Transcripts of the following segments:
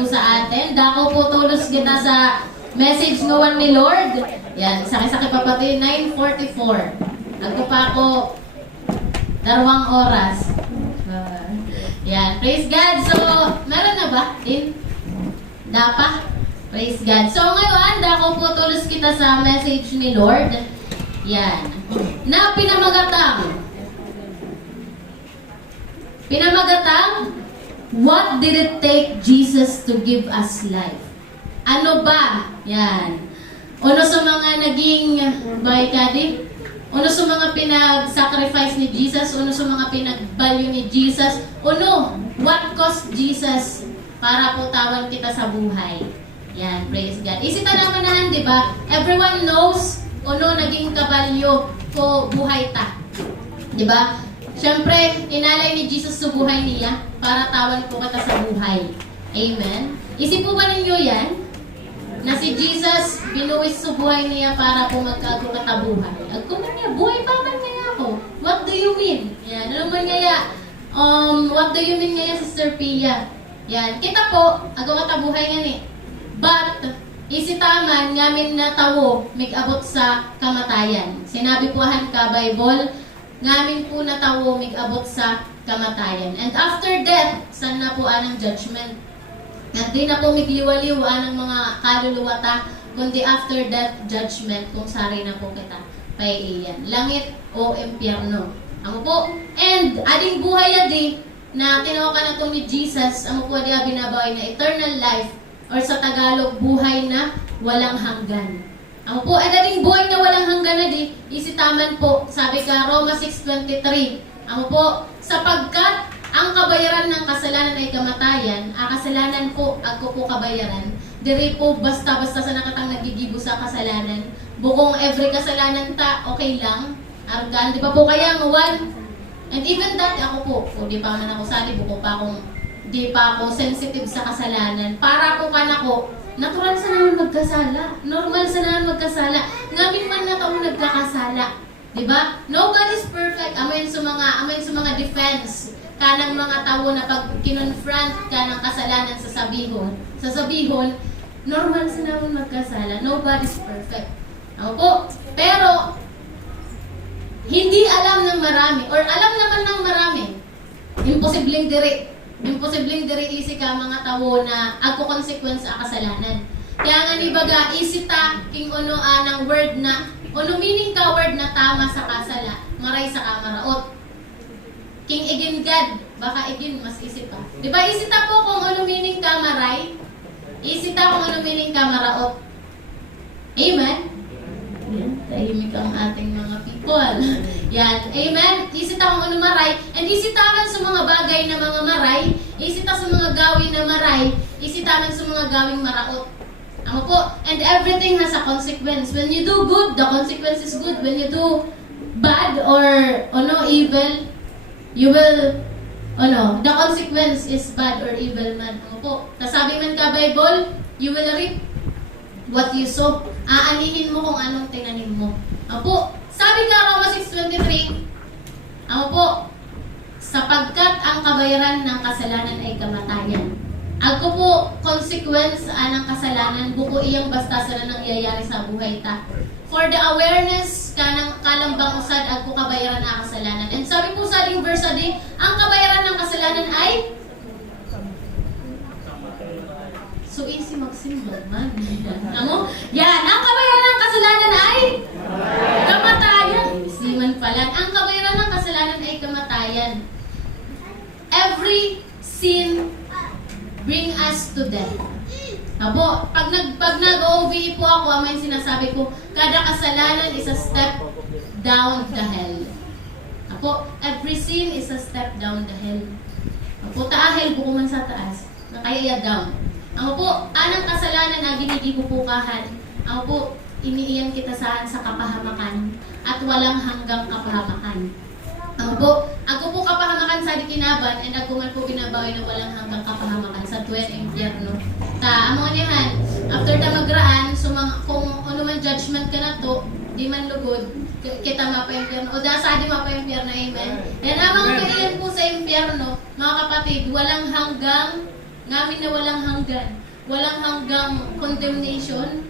po sa atin. Dako po tulos kita sa message ngawan ni Lord. Yan, sakit-sakit pa pati, 9:44. Agpo pa ako, 2 oras. Yan, praise God. So, meron na ba? Dapa? Praise God. So, ngayon, dako po tulos kita sa message ni Lord. Yan. Na pinamagatang, what did it take Jesus to give us life? Ano ba? Yan. Uno sa mga naging barricade? Uno sa mga pinag-sacrifice ni Jesus? Uno sa mga pinag-value ni Jesus? Uno, what cost Jesus para po tawan kita sa buhay? Yan, praise God. Isita naman na, di ba? Everyone knows uno naging kabalyo ko buhay ta. Di ba? Siyempre, inalay ni Jesus sa buhay niya para tawan po kita sa buhay. Amen? Isip po ba ninyo yan? Na si Jesus, binuwis sa buhay niya para po magkago katabuhay. Agko man niya, buhay pa man kaya ako. What do you mean? Yan, ano man kaya? What do you mean kaya, Sister Pia? Yan, kita po, ago katabuhay nga ni. But, isitaman ngamin na tawo, mig-abot sa kamatayan. Sinabi po han ka, Bible, ngamin po na tawo mig-abot sa kamatayan. And after death, saan na po anang judgment? At di na po migliwaliw anang mga kaluluwa ta, kundi after death judgment, kung sari na po kita paiiyan. Langit o impyerno. Amo po. And ading buhay adi na tinawakan na ni Jesus, amo po adi binabaway na eternal life, or sa Tagalog, buhay na walang hanggan. Ako po, adading buhay na walang hanggan na di, isitaman po, sabi ka, Roma 6:23. Ako po, sapagkat ang kabayaran ng kasalanan ay kamatayan, ang kasalanan po, agko po kabayaran, diri po basta-basta sa nakatang nagigibo sa kasalanan, bukong every kasalanan ta, okay lang, argan, di ba po kaya ang one? And even that, ako po, kung di pa man ako sali, buko pa akong, di pa ako sensitive sa kasalanan, para po kanako, natural sa naman magkasala. Normal sa naman magkasala. Ngamin man na taong nagkakasala. Diba? Nobody's perfect. Amen sa mga defense. Kanang mga tao na pag kinonfront ka ng kasalanan sa sabihon, normal sa naman magkasala. Nobody's perfect. Ako po. Pero, hindi alam ng marami, or alam naman ng marami, imposibleng diri isi ka mga tawo na agko consequence sa kasalanan. Kaya nga ni baga isita king uno anang word na uno meaning ka word na tama sa kasala, maray sa kamaraot. King again God, baka again mas isip pa. Di ba isita po kung ano meaning ka maray? Isita kung ano meaning ka maraot. Amen? Yan, tahimik ang ating mga people. Yan, amen? Isita kung ano maray, and isitaman sa mga bagay na mga maray, isita sa mga gawin na maray, isitaman sa mga gawing maraot. Ano po? And everything has a consequence. When you do good, the consequence is good. When you do bad or evil, you will, the consequence is bad or evil man. Ano po? Kasabi man ka Bible, you will reap what you sow. Aanihin mo kung anong tinanim mo. Ano po? Sabi ka Roma 6:23, ano po? Sapagkat ang kabayaran ng kasalanan ay kamatayan. Agko po, consequence ng kasalanan, buko iyang basta sa nangyayari sa buhay ta. For the awareness kanang kalambang usad, agko kabayaran ang kasalanan. And sabi po sa ating verse adi, ang kabayaran ng kasalanan ay so easy mag-symbol man. Amo? Yan, ang kabayaran ng kasalanan ay kamatayan. Easy man pala. Ang kabayaran ng kasalanan ay kamatayan. Every sin bring us to death. Abo, pag nag-OVE po ako, may sinasabi ko, kada kasalanan is a step down the hell. Apo, every sin is a step down the hell. Apo, taahel po man sa taas. Nakaya down. Ako po, anang kasalanan na ginigipupukahan. Ako po, iniiyan kita sa kapahamakan at walang hanggang kapahamakan. Ako po kapahamakan sa dikinaban and ako man po binabawi na walang hanggang kapahamakan sa tuwet impyerno. Amo niyan, after ta magraan, so kung ano man judgment ka na to, di man lugod, kita mapa-impyerno. O dasa di mapa-impyerno, amen. Yan ang mga kailan po sa impyerno, mga kapatid, walang hanggang ngamin na walang hanggan. Walang hanggang condemnation.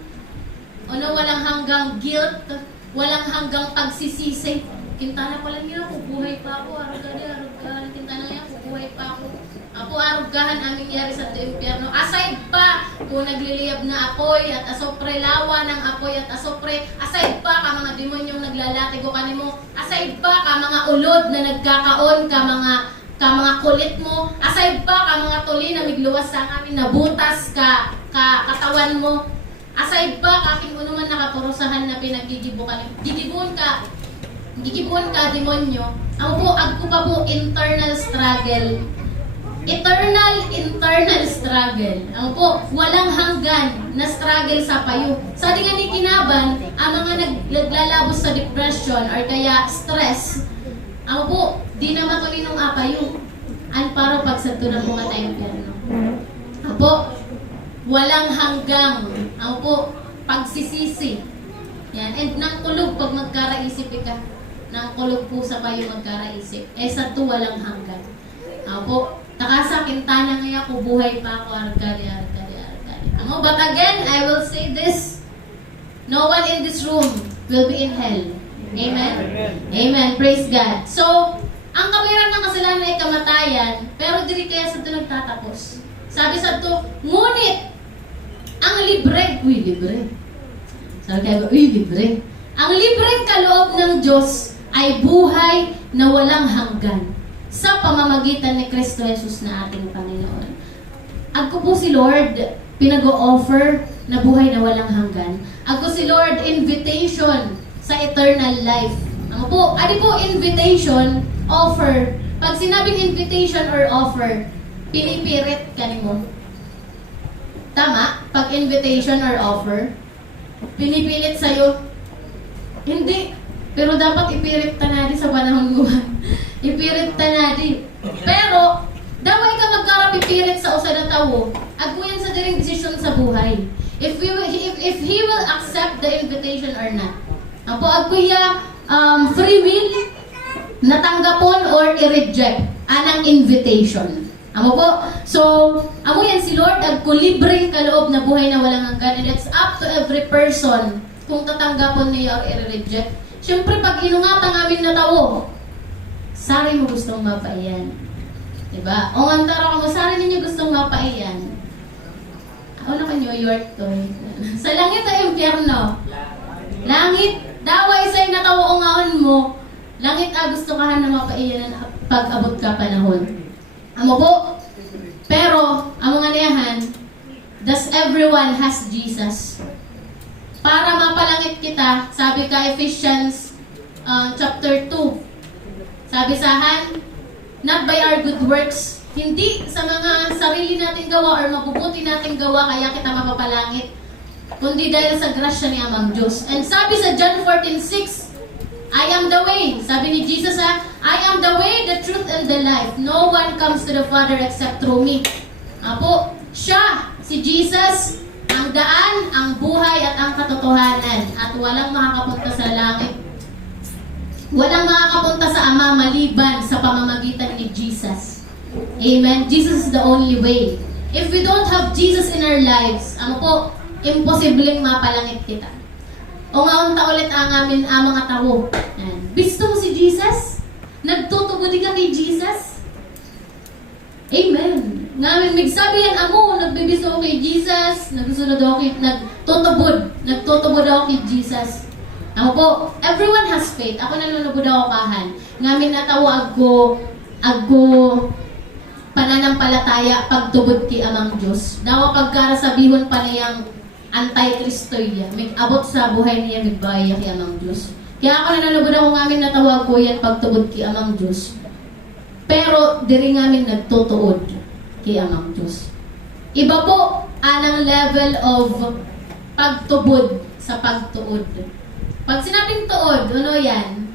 Walang hanggang guilt. Walang hanggang pagsisisi. Kintana pala niya, kubuhay pa ako. Aruggahan. Kintana niya, kubuhay pa ako. Ako aruggahan aming yari sa impyerno. Aside pa, kung nagliliyab na apoy at asopre lawa ng apoy at asopre. Aside pa, ka mga demonyong naglalatigo kanimo. Aside pa, ka mga ulod na nagkakaon, ka mga kulit mo. Aside pa, ka mga tuli na migluwas sa amin, nabutas ka katawan mo. Aside pa, kaking uno man nakapurusahan na pinaggigibukan. Gigibuon ka, demonyo. Ako po, agko pa po, internal struggle. Internal struggle. Ako po, walang hanggan na struggle sa payo. Sa di nga ni kinaban, ang mga naglalabos sa depression or kaya stress, ako po, di na matuloy nung apayo. Anparo pagsagto ng mga tayong pierno. Ako po, walang hanggang. Ako po, pagsisisi. Yan. And nang kulog pag magkaraisip ka. Nang kulog po sa payo magkaraisip. Sa to walang hanggan. Ako po, takasakintana ngaya ko, buhay pa ako, arkadi. But again, I will say this, no one in this room will be in hell. Amen? Amen. Praise God. So, ang kabiran ng kasalanan ay kamatayan, pero diri kaya sa ito nagtatapos. Sabi sa ito, ngunit, ang libre. Sabi kaya, libre. Ang libreng kaloob ng Diyos ay buhay na walang hanggan sa pamamagitan ni Kristo Jesus na ating Panginoon. Agko po si Lord, pinag-o-offer na buhay na walang hanggan. Agko si Lord, invitation sa eternal life. Ang po, adi po invitation, offer. Pag sinabing invitation or offer, pinipirit ka mo. Tama? Pag invitation or offer, pinipilit sa'yo. Hindi. Pero dapat ipirit ta natin sa panahon mo. Ipirit ta natin. Pero, daway ka magkarapipirit sa usa na tawo, agkuyan sa diring desisyon sa buhay. If he will accept the invitation or not. Apo agkuya free will natanggapon or i-reject anang invitation. Amo po. So, amo yan si Lord agko libreng kaloob na buhay na walang hanggan, and it's up to every person kung tatanggapon niya or i-reject. Siyempre pag inungatan namin na tawo, sari mo gustong mapaiyan. Diba? O ngantara ka mo, sari ninyo gustong mapaiyan. Ako na ka New York to. Sa langit o impyerno? Langit. Daway sa'yo na tawo o ngaon mo. Langit gusto ka na mapaiyan pag abot ka panahon. Amo po. Pero, ang mga niyahan, thus everyone has Jesus. Para mapalangit kita, sabi ka Ephesians chapter 2. Sabi sahan, not by our good works, hindi sa mga sarili nating gawa or mabubuti nating gawa kaya kita mapapalangit, kundi dahil sa grasya ni Amang Diyos. And sabi sa John 14:6, I am the way. Sabi ni Jesus I am the way, the truth, and the life. No one comes to the Father except through me. Apo, siya, si Jesus, ang daan, ang buhay, at ang katotohanan. At walang makakapunta sa langit. Walang makakapunta sa Ama maliban sa pamamagitan ni Jesus. Amen? Jesus is the only way. If we don't have Jesus in our lives, ano po, imposibleng mapalangit kita. O nga unta ulit ang amin ang mga tao. Bisto mo si Jesus? Nagtutubod ka kay Jesus? Amen. Ngamin migsabi yan amo, nagbibisto ako kay Jesus, nagsunod ako kay, nagtutubod ako kay Jesus. Ako po, everyone has faith. Ako nanunubod ako kahan. Ngamin natawag ko, pananampalataya pagtubod ki amang Diyos. Dawa pagkarasabihon pa niyang anti-Kristo iya. May abot sa buhay niya, may baya ki amang Diyos. Kaya ako nanunubod ako ngamin natawag ko yan pagtubod ki amang Diyos. Pero diri ngamin nagtutuod ki amang Diyos. Iba po anang level of pagtubod sa pagtuod. Pag sinabing tuod, ano yan?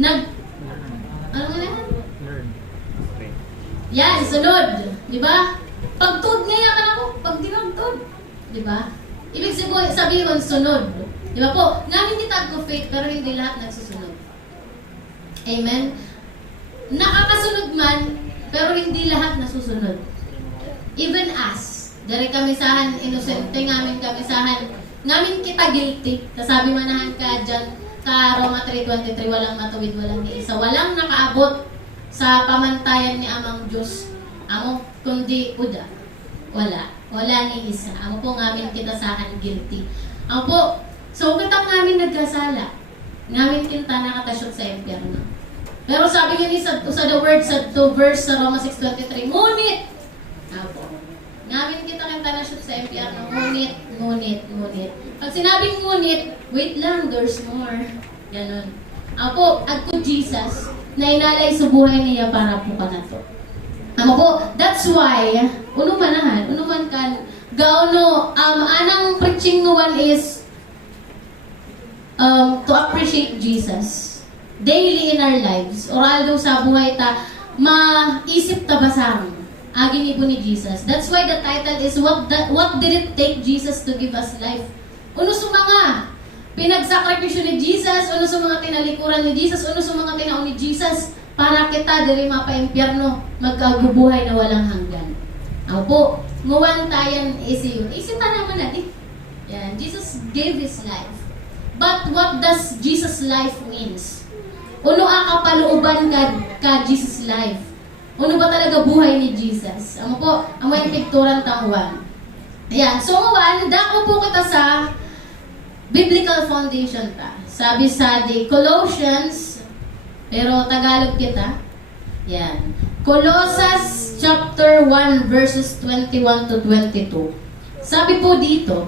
Ano nga yan? Yan, sunod. Diba? Pagtuod ngayon ka na ko, pag di magtuod. Diba? Ibig sabihin, sunod. Diba po? Namin kita ko faith, pero hindi lahat nagsusunod. Amen? Nakakasunod man, pero hindi lahat nasusunod. even us, dari kamisahan, inosente ngamin kamisahan, ngamin kita guilty. Kasabi manahan ka dyan, ka Roma 3:23, walang matuwid, walang ni isa. Walang nakaabot sa pamantayan ni Amang Diyos. Amo, kundi uda. Wala. Wala ni isa. Amo po ngamin kita sahan guilty. Amo po, so katang ngamin nagkasala. Ngamin kinta nakatasyon sa impyerno. Pero sabi nga ni sa the word sa 2 verse sa Roma 6:23, ngunit, amo, ngamin kita kinta na sa impyerno, ngunit. Pag sinabing ngunit, wait lang, there's more. Ganon. Ako, agko Jesus, na inalay sa buhay niya para po ka na to. Amo po, that's why, uno man kan, gaano, anang preaching nuwan is, to appreciate Jesus daily in our lives, or although sa buhay ta, maisip ta basang, agin ipo ni Jesus. That's why the title is, what did it take Jesus to give us life? Uno sa mga pinagsakripisyo ni Jesus, uno sa mga tinalikuran ni Jesus, uno sa mga tinaon ni Jesus, para kita diri mapa-impyerno, magkagubuhay na walang hanggan. Ako po, nguwan tayan isi yun. Isi ta naman natin. Yan, Jesus gave His life. But what does Jesus' life means? Uno ang kapaluuban ka Jesus' life? Uno ba talaga buhay ni Jesus? Ano po, ang may picturan tangwan. Ayan, so ngawan, dako po kita sa biblical foundation ta. Sabi sa di Colossians, pero Tagalog kita. Yan. Colossus chapter 1 verses 21 to 22. Sabi po dito,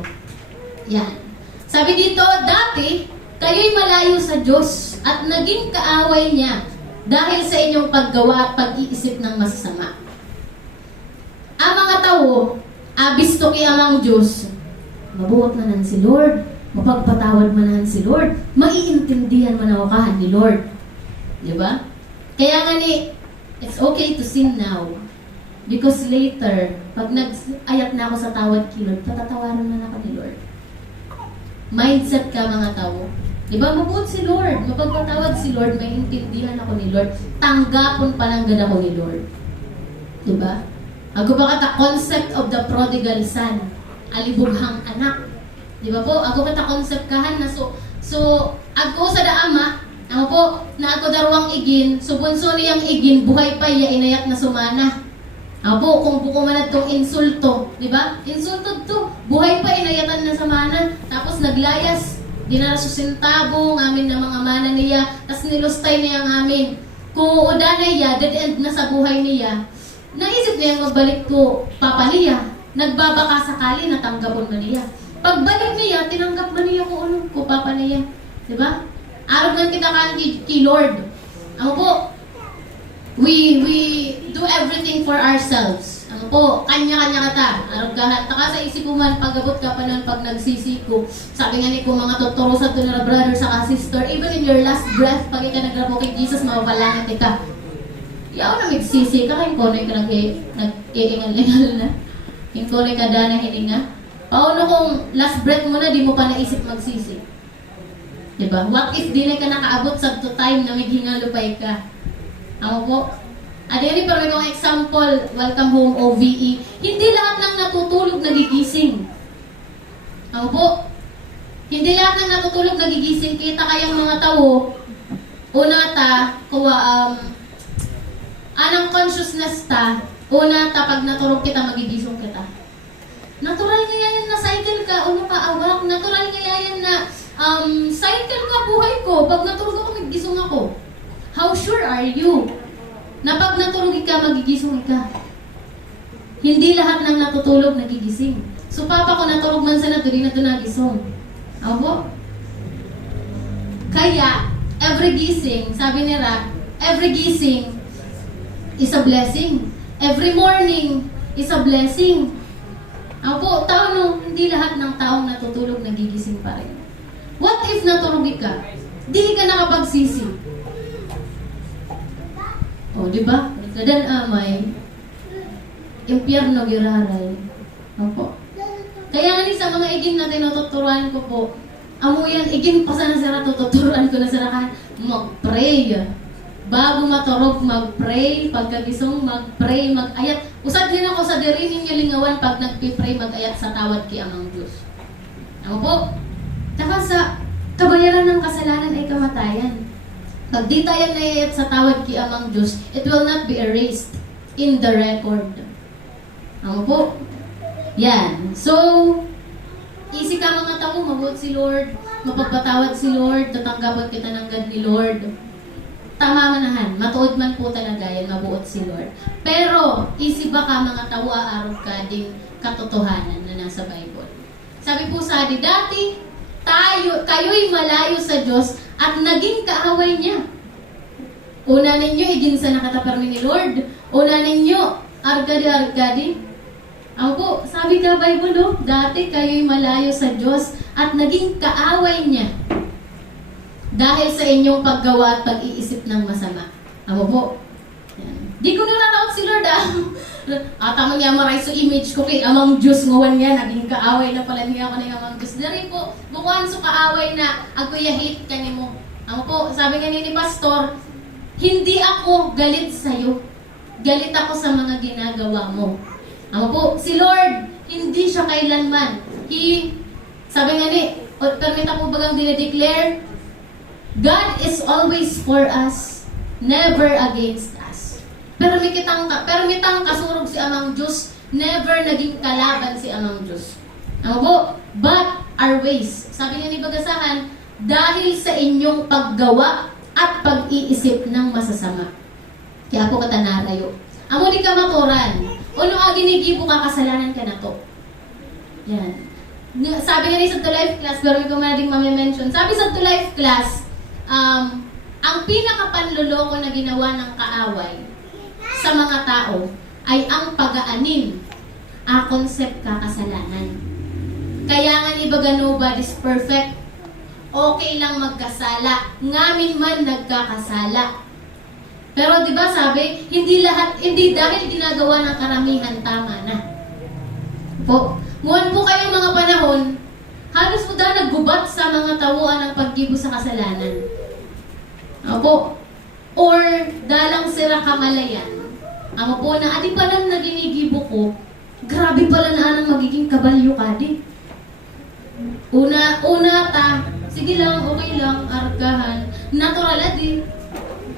yan. Sabi dito, dati, kayo'y malayo sa Diyos at naging kaaway niya dahil sa inyong paggawa at pag-iisip ng masasama. Ang mga tao, abisto kay amang Diyos, mabuot na nan si Lord, mapagpatawad manahan si Lord, maiintindihan manawakahan ni Lord. Diba? Kaya nga ni, it's okay to sin now. Because later, pag nag-ayat na ako sa tawad kay Lord, patatawaran man ako ni Lord. Mindset ka mga tao. Diba? Mabuot si Lord. Mapagpatawad si Lord, may intindihan ako ni Lord. Tanggapon palanggan ako ni Lord. Diba? Ako ba kata concept of the prodigal son? Alibughang anak. Diba po? Ako kata concept kahan na so ako sa daama, ako po, na ako darwang igin, so bunso niyang igin, buhay pa iya, inayak na sumana. Ako po, kung buko man itong insulto, di ba? Insulto to, buhay pa, inayatan na sa mana, tapos naglayas, dinarasusintabong amin na mga mana niya, tapos nilustay niya ang amin. Kung uda na iya, dead end na sa buhay niya, naisip niya magbalik ko papa niya, nagbabaka sakali, natanggapon man niya. Pagbalik niya, tinanggap man niya ko papa niya. Di ba? Araw nga kita kan kay Lord. Ako po, we do everything for ourselves. Ano po, kanya-kanya kata. Araw ka, taka sa isip ko man, pag-abot ka pa nun, pag nagsisi ko. Sabi nga ni ko, mga tuturo sa to na brother, saka sister, even in your last breath, pag ika nagrabo kay Jesus, mapapalangit ka. Yaw na magsisi ka, kain ko na ka nag-iingal-ingal na. Kain ko na ka dana hininga. Paano kung last breath mo na, di mo pa naisip magsisi? Diba? What if di na ka nakaabot sa to time na may hingalupay ka? Ako po, adiri pero may kong example, welcome home OVE, hindi lahat ng natutulog nagigising. Ako po, hindi lahat ng natutulog nagigising. Kita kayang mga tao, una ta, anong consciousness ta, una ta, pag natulog kita, magigising kita. Natural nga yan na cycle ka, una pa awak, natural nga yan na cycle ka buhay ko, pag natulog ako, magigising ako. How sure are you na pag natulog ka, magigising ka? Hindi lahat ng natutulog nagigising. So papa ko natulog man sana, doon na doon nagising. Ako? Kaya, every gising, sabi ni Ra, every gising is a blessing. Every morning is a blessing. Ako, tao no, hindi lahat ng taong natutulog nagigising pa rin. What if natulog ka? Di ka nakapagsisi. O, di ba? Kadan amay, impyerno giraray. Opo. Kaya nga ni sa mga igin na tinututuruan ko po, amo yan, igin pa sana sara tututuruan ko na sarakan, mag-pray. bago maturog, mag-pray, pagkagisong, mag-pray, mag-ayat. Usad din ako sa diri ninyo lingawan pag nagpipray, mag-ayat sa tawad ki amang Diyos. Ano po? Tsaka sa kabayaran ng kasalanan ay kamatayan. Pag di tayo naiayat sa tawad ki amang Diyos, it will not be erased in the record. Ano po? Yan. So, easy ka mga tao, mabuot si Lord, mapagpatawad si Lord, tatanggapan kita ng God ni Lord. Tama manahan, matuod man po talaga yan, mabuot si Lord. Pero, easy ba ka mga tao, aarog ka ding katotohanan na nasa Bible? Sabi po sa atin, dati, kayo'y malayo sa Diyos at naging kaaway niya. Una ninyo, iginsa na kataparmi ni Lord. Una ninyo, argadi-argadi. Ako po, sabi ka Bible, oh, dati kayo'y malayo sa Diyos at naging kaaway niya dahil sa inyong paggawa at pag-iisip ng masama. Ako po, yan. Di ko nararaot si Lord, at ang niya maray so image ko kay amang Diyos ngawan niya, naging kaaway na pala niya ako ng amang Diyos. Dari po, bukuhan so kaaway na agkuya hate ka ni mo. Ako po, sabi nga ni Pastor, hindi ako galit sa'yo. Galit ako sa mga ginagawa mo. Ako po, si Lord, hindi siya kailanman. Sabi nga ni, permita po bagang dinedeclare, God is always for us, never against us. Pero may kitang kasurog si amang Diyos, never naging kalaban si amang Diyos. Ako po, but our ways. Sabi nga ni Bagasahan, dahil sa inyong paggawa at pag-iisip ng masasama. Kaya ako katanarayo. Amo di ka maturan. Uno nga ginigibo ka, kasalanan ka na to. Yan. Sabi nga ni sa To Life class, pero ko man din mamimension. Sabi sa To Life class, ang pinakapanluloko na ginawa ng kaaway sa mga tao ay ang pag-aanim. Concept ka kasalanan. Kaya nga ni baga nobody's perfect. Okay lang magkasala. Ngamin man nagkakasala. Pero 'di ba sabi, hindi dahil ginagawa ng karamihan tama na. Po, nguwan po kayong mga panahon, halos po dahil naggubat sa mga tawuan ng paggibo sa kasalanan. Opo. Or dalang sira kamalayan. Ako po na adi pa lang naginigibo ko, grabe pala na anang magiging kabalyo ka di. Una ta, sige lang, okay lang, argahan, natural din.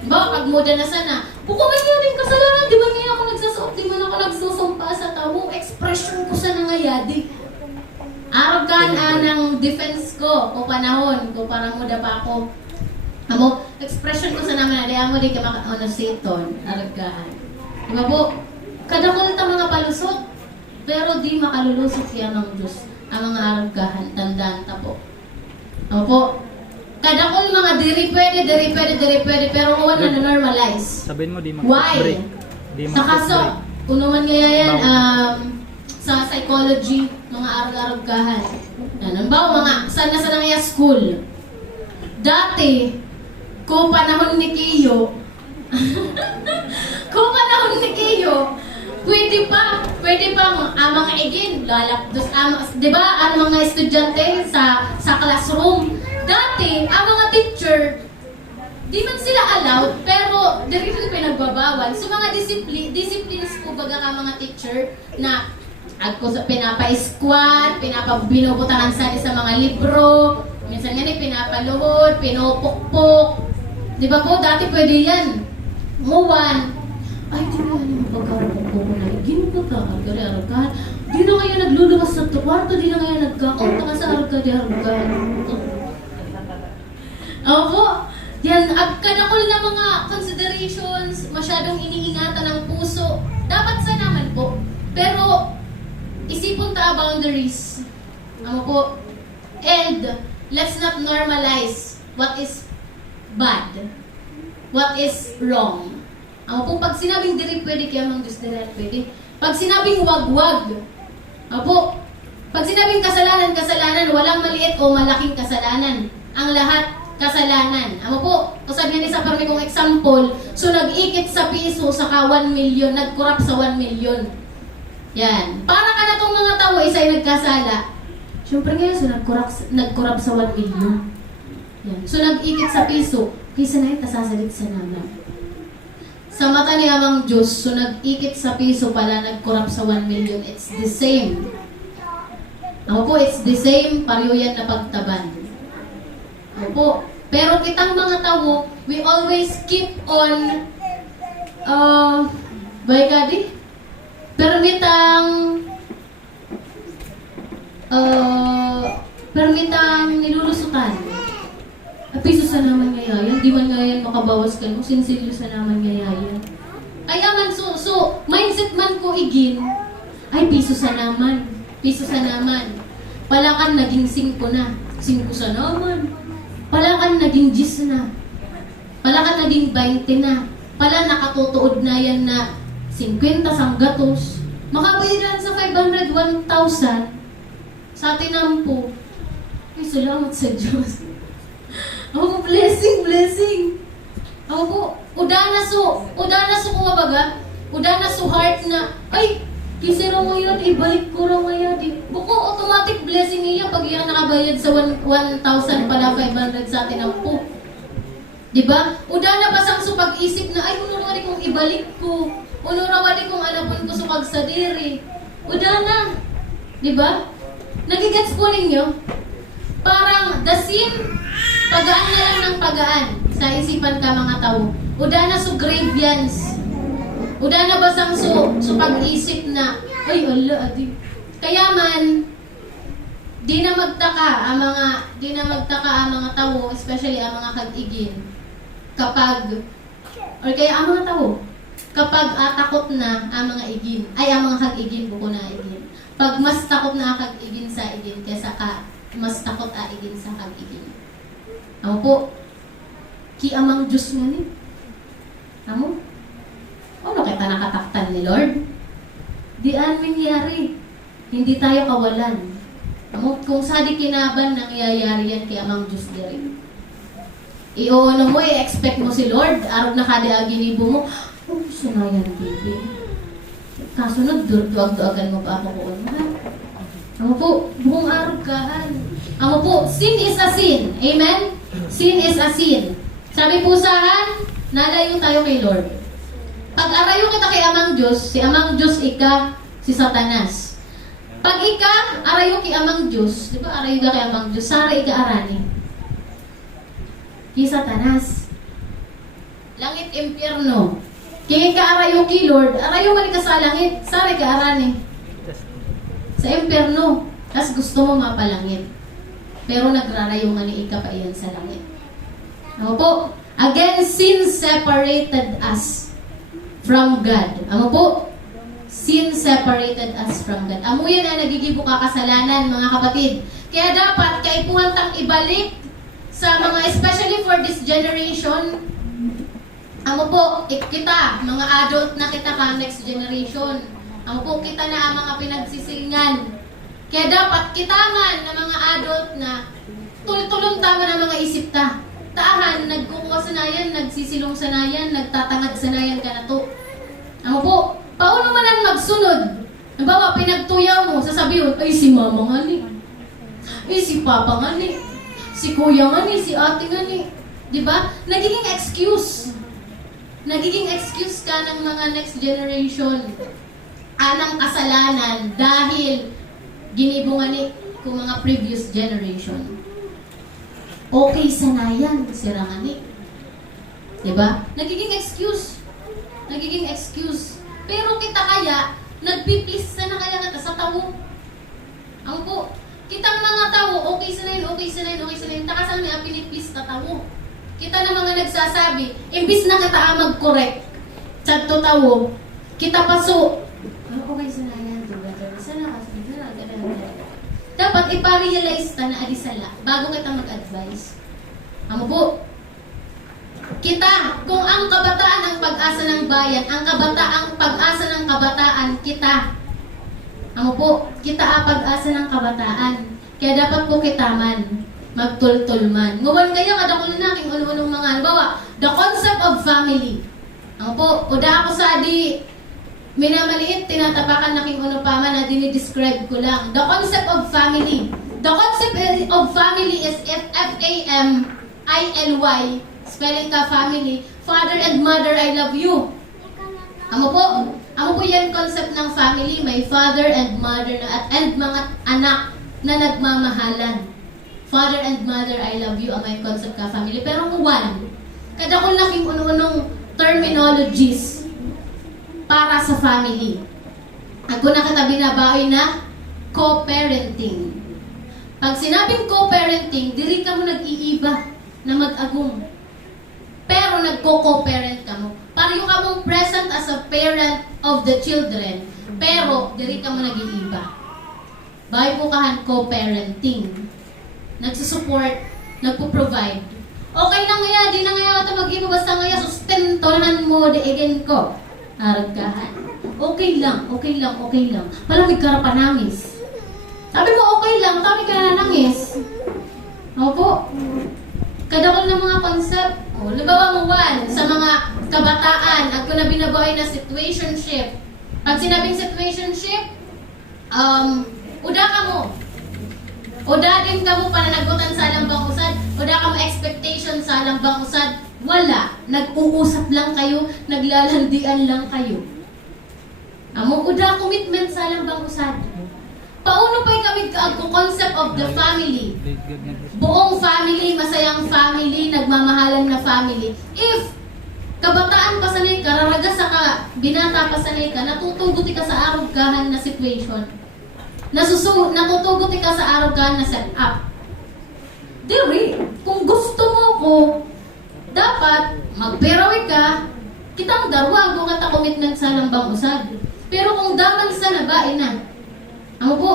Ba, pag moda na sana, bukumin niya din kasalanan, di ba niya ako nagsasaot, di man ako nagsusumpa sa tao, expression ko sa nangayadi. Argahan ng defense ko, o panahon, ko parang moda pa ako. Amo, expression ko sa naman, di amo di ka maka-honositon, argahan. Di ba po, kadakol ta mga palusot, pero di makalulusot siya ng Diyos, ang mga argahan, tandaan ta po. Opo, kadakol mga diri pwede, pero wala na normalize. Sabihin mo, di Why? Di Nakaso, unuman kaya yan, sa psychology, mga argahan. Yan, ba, mga, sana sa nangya school. Dati, kung panahon ni Kiyo, pwede pa mga igin, lalapdos, di ba, ang mga estudyante sa classroom. Dati, ang mga teacher, di man sila allowed, pero di rin pinagbabawal. So mga disciplines po baga ka mga teacher na pinapa-squat, binubutangan sa mga libro, minsan nga pinapaluhod, pinupukpok. Di ba po, dati pwede yan. Muwan. Ay, di ba yan yung pagkarapok ko na igin ko ka, argari-argan. Di na ngayon nagluluwas sa kwarto, di na ngayon nagkakaunta ka sa argari-argan. Opo, yan, kadakol na mga considerations, masyadong iniingatan ng puso. Dapat sa naman po. Pero, isipon ta boundaries. Ano po? And, let's not normalize what is bad. What is wrong. Ako po, pag sinabing diri pwede, kaya mang Diyos diri pwede. Pag sinabing wag-wag. Ako po, pag sinabing kasalanan, walang maliit o malaking kasalanan. Ang lahat, kasalanan. Ako po, sabi nga ni sa parang kong example, so nag-ikit sa piso, saka 1 million, nag-corrupt sa 1 million. Yan. Para ka na itong mga tao, isa ay nagkasala. Siyempre ngayon, so nag-corrupt sa 1 million. Yan. So nag-ikit sa piso, kisa na itasasalit sa naman. sa mata ni Amang Diyos, so nag-ikit sa piso pala, nag-corrupt sa 1 million. It's the same. Ako po, it's the same, pareho yan na pagtaban. Ako po. Pero kitang mga tao, we always keep on, permitang nilulusutan. Piso sa naman ngayayan, di man ngayon makabawas ka mo, sinsilyo sa naman ngayayan. Kaya man, so, mindset man ko igin, ay piso sa naman, palakan naging 5 na, 5 sa naman, palakan naging 10 na, palakan naging 20 na, pala nakatutuod na yan na 50 sanggatos, makabayaran sa 500, 1,000, sa tinampo, ay salamat sa Diyos. Ako po, blessing. Ako po, udana so kumabaga, udana so heart na, ay, kisira mo yun, ibalik ko raw ngayon. Buko, automatic blessing niya pag yan nakabayad sa 1,000 pala 500 sa atin ang po. Diba? Udana ba sang so pag-isip na, ay, unurwari kong ibalik ko. Unurwari kong anapon ko sa pagsadiri. Udana. Diba? Nagigets po ninyo? Parang the same, pagaan na lang ng pagaan sa isipan ka mga tao. Udana so grievance. Udana ba sang so pag-isip na, ay, ala, adi. Kaya man, di na magtaka ang mga tao, especially ang mga kag-igin, kapag takot na ang mga igin, ay ang mga kag-igin, buko na igin. Pag mas takot na kag-igin sa igin, kaysa mas takot igin sa kag-igin. Ako po, ki amang Diyos nga ni. Amo? Ano kita nakataktan ni Lord? Di mangyari. Hindi tayo kawalan. Amo, kung sadi kinaban, nangyayari yan kay amang Diyos diri. Ioono mo, i-expect mo si Lord, arog na kada ginibo mo, oh, sunayan, baby. Kasunod, duag-duagan mo pa ako ko. Amo po, buong arog kahan. Amo po, sin is a sin. Amen? Sin is a sin. Sabi po saan, nalayo tayo kay Lord. Pag arayo kita kay amang Diyos, si amang Diyos ika, si Satanas. Pag ika, arayo kay amang Diyos, di ba arayo ka kay amang Diyos, sara ika arani. Ki Satanas. Langit impyerno. Kaya ka arayo kay Lord, arayo man ka sa langit, sara ika arani. Sa impyerno, tas gusto mo mapalangit. Pero nagrarayo nga ni ika pa iyan sa langit. Ano po? Again, sin separated us from God. Ano po? Sin separated us from God. Amo yan ang nagigibo ka kasalanan, mga kapatid. Kaya dapat, kaipuhan tang ibalik sa mga, especially for this generation, amo po, kita, mga adult na kita ka, next generation. Amo po, kita na ang mga pinagsisingan. Kaya dapat, kita man na mga adult na tulong tama ng mga isip ta. Taahan, nagkukasanayan, nagsisilong sanayan, nagtatangad sanayan ka na to. Amo po, paano man ang magsunod? Nabawa, pinagtuyaw mo, sasabihin, ay si mama nga ni, ay si papa nga ni, si kuya nga ni, si ate nga ni. Diba? Nagiging excuse. Nagiging excuse ka ng mga next generation anang kasalanan dahil ginibungan ni kung mga previous generation. Okay sanayan, sirangan ni. Diba? Nagiging excuse. Nagiging excuse. Pero kita kaya, nagpiplis na kaya nga sa tao. Ang po, kitang mga tao, okay sanayin. Takasang niya, piniplis na tao. Kita na mga nagsasabi, imbis na kita mag-correct, sa tao, kita paso, okay sanayan, dapat ipa-realize ta na adisala bago kita mag-advise. Amo po, kita, kung ang kabataan ang pag-asa ng bayan, ang pag-asa ng kabataan, kita. Amo po, kita ang pag-asa ng kabataan. Kaya dapat po kita man, magtultul man. Nguwan kayo, kadakul na aking unong mga, halimbawa, the concept of family. Amo po, uda ako sa adi, minamaliit, tinatapakan na king uno pa man na dinidescribe ko lang. The concept of family. The concept of family is F-A-M-I-L-Y. Spelling ka family. Father and mother, I love you. Amo po yan concept ng family, may father and mother and mga anak na nagmamahalan. Father and mother, I love you, ang may concept ka family. Pero kung one, kada kung laking unong terminologies para sa family. Ako nakatabi na baoy na co-parenting. Pag sinabing co-parenting, diri ka mo nag-iiba na mag-agum. Pero nagko-co-parent ka mo. Pareho ka mong present as a parent of the children, pero diri ka mo nag-iiba. Bahay po kahan co-parenting. Nagsusupport, nagpo-provide. Okay lang ngaya, di na ngaya ito mag-iba, basta ngaya sustentohan mo, diigin ko. Aragkahan. Okay lang, okay lang, okay lang. Malamig ka na panangis. Sabi mo, okay lang, tawag ka na nangis. Opo. Kadakol ng mga concept. O, libawa mo, one, sa mga kabataan, at kung na binabawi na situationship. Pag sinabing situationship, uda ka mo. Uda din ka mo pananagutan sa alambang usad. Uda ka mo expectation sa alambang usad. Wala. Nag-uusap lang kayo, naglalandian lang kayo. Amo, uda commitment sa alambang usad. Pauno pa'y kami concept of the family. Buong family, masayang family, nagmamahalan na family. If kabataan pa sanay ka, raraga sa ka, binata pa sanay ka, natutuguti ka sa aruggahan na situation. Natutuguti ka sa aruggahan na setup. Diri, kung gusto mo ko, dapat magperawi ka, kitang darwa kung kata commitment sa lambang usad. Pero kung daman sa nabae na, ano po,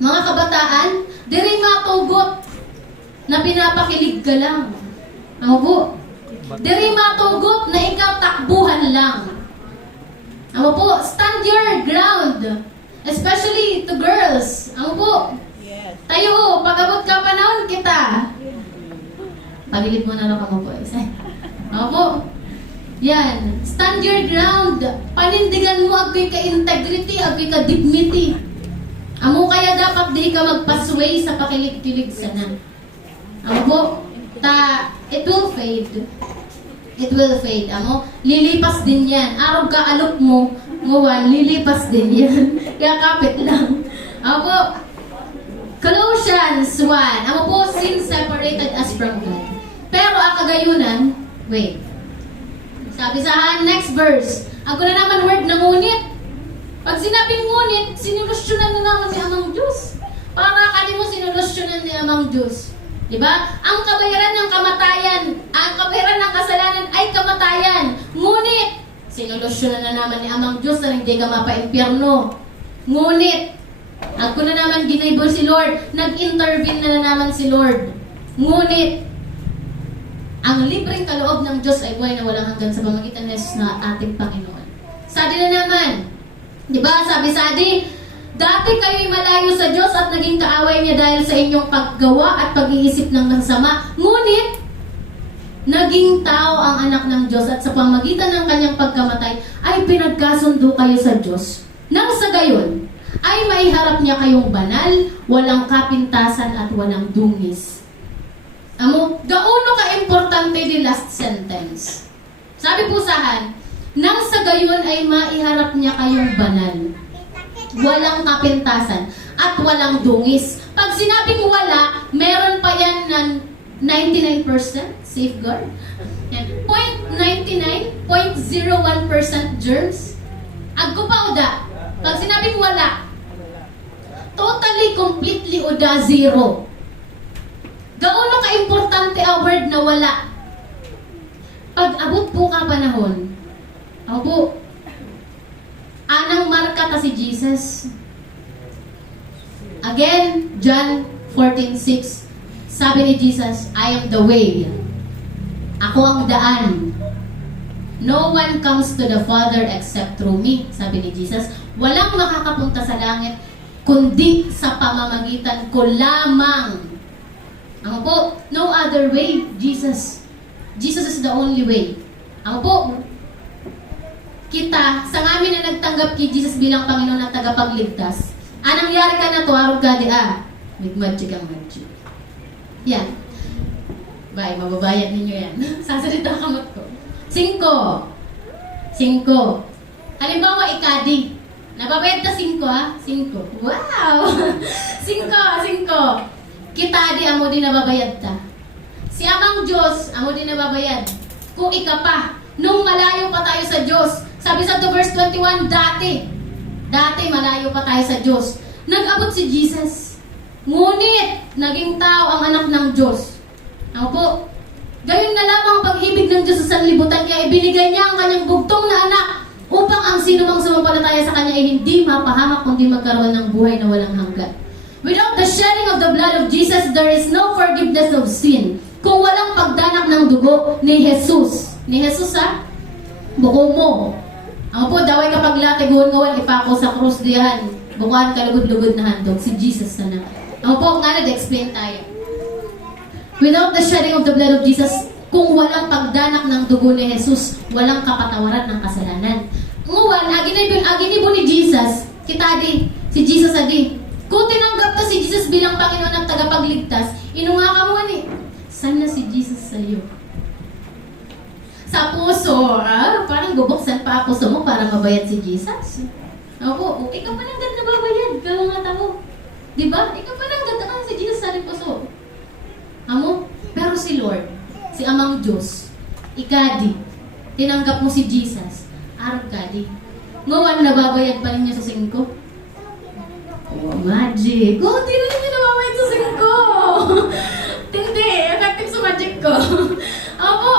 mga kabataan, diri matugot na pinapakilig ka lang. Ano po, diri matugot na ikaw takbuhan lang. Ano po, stand your ground. Especially to girls. Ano po, tayo, pag-abot ka panahon kita. Pagilid mo na lang mo po. Ano po, yan. Stand your ground. Panindigan mo agoy ka-integrity, agoy ka-dignity. Amo kaya dapat di ka magpasway sa pakilig-kilig sana. Amo po, it will fade. It will fade. Amo, lilipas din yan. Araw ka alok mo, nguwan, lilipas din yan. Kaya kapit lang. Amo po, Colossians 1. Amo po, sin separated us from God. Pero ang kagayunan, wait. Sabi sa next verse, ako na naman word na ngunit. Pag sinabing ngunit, sinulusyonan na naman ni Amang Diyos. Para kani mo sinulusyonan ni Amang Diyos. Diba? Ang kabayaran ng kamatayan, ang kabayaran ng kasalanan ay kamatayan. Ngunit, sinulusyonan na naman ni Amang Diyos na hindi ka mapa-impyerno. Ngunit, ako na naman ginaybo si Lord, nag-intervene na naman si Lord. Ngunit, ang libreng kaloob ng Diyos ay buhay na walang hanggan sa pamagitan ng Jesus na ating Panginoon. Sabi na naman, diba, sabi sa atin, dati kayo'y malayo sa Diyos at naging kaaway niya dahil sa inyong paggawa at pag-iisip ng masama. Ngunit, naging tao ang anak ng Diyos at sa pamagitan ng kanyang pagkamatay ay pinagkasundo kayo sa Diyos. Nang sa gayon, ay maiharap niya kayong banal, walang kapintasan at walang dungis. Amo, gaano ka-importante di last sentence? Sabi po sahan, nang sa gayon ay maiharap niya kayong banal, walang kapintasan, at walang dungis. Pag sinabing wala, meron pa yan ng 99% safeguard. 0.99, 0.01% germs. Agko pa uda. Pag sinabing wala, totally, completely uda, zero. Gaano ka-importante ang word na wala? Pag abot po ka panahon, po, anang marka ta si Jesus. Again, John 14:6. Sabi ni Jesus, I am the way. Ako ang daan. No one comes to the Father except through me. Sabi ni Jesus, walang makakapunta sa langit kundi sa pamamagitan ko lamang. Ano po? No other way, Jesus. Jesus is the only way. Ano po? Kita, sa ngamin na nagtanggap kay Jesus bilang Panginoon at tagapagligtas, anong yari ka na to, arog ka di Migmadjig ang madjig. Yan. Bye, mababayad ninyo yan. Sasalita kamot ko. 5. Halimbawa, ikadi. Nababayad ka 5 ha? 5. Wow! 5. Kitadi, amo din nababayad ta. Si Amang Diyos, amo din nababayad. Kung ika pa, nung malayo pa tayo sa Diyos, sabi sa verse 21, dati malayo pa tayo sa Diyos. Nag-abot si Jesus. Ngunit, naging tao ang anak ng Diyos. Ako po, gayon na lamang ang pag-ibig ng Diyos sa sanlibutan, kaya ibinigay niya ang kanyang bugtong na anak upang ang sinumang sumampalataya sa kanya ay hindi mapahamak kundi magkaroon ng buhay na walang hanggan. Without the shedding of the blood of Jesus, there is no forgiveness of sin. Kung walang pagdanak ng dugo ni Jesus. Ni Jesus ha? Buko mo. Ako po, daway kapag lati guhon-guhan, ipako sa krus diyan. Bukuhan kalugod-lugod na handog. Si Jesus na naman. Ako po, nga na-explain tayo. Without the shedding of the blood of Jesus, kung walang pagdanak ng dugo ni Jesus, walang kapatawaran ng kasalanan. Nguwan, aginibo ni Jesus, kitadi, si Jesus adi. Kung tinanggap to si Jesus bilang Panginoon at tagapagligtas, inunga ka mo ni, saan na si Jesus sa'yo? Sa puso, parang bubuksan pa ang puso mo para mabayad si Jesus. Ako, ikaw pa lang ganda babayad, kalungata mo. Diba? Ikaw pa lang ganda ka si Jesus sa puso. Amo, pero si Lord, si Amang Diyos, ikadi, tinanggap mo si Jesus, arag kadi. Ngawan, nababayad pa rin niya sa 5? Oh, magic! Oh, di rin niya nababayad sa 5! Hindi, effective sa magic ko. Opo,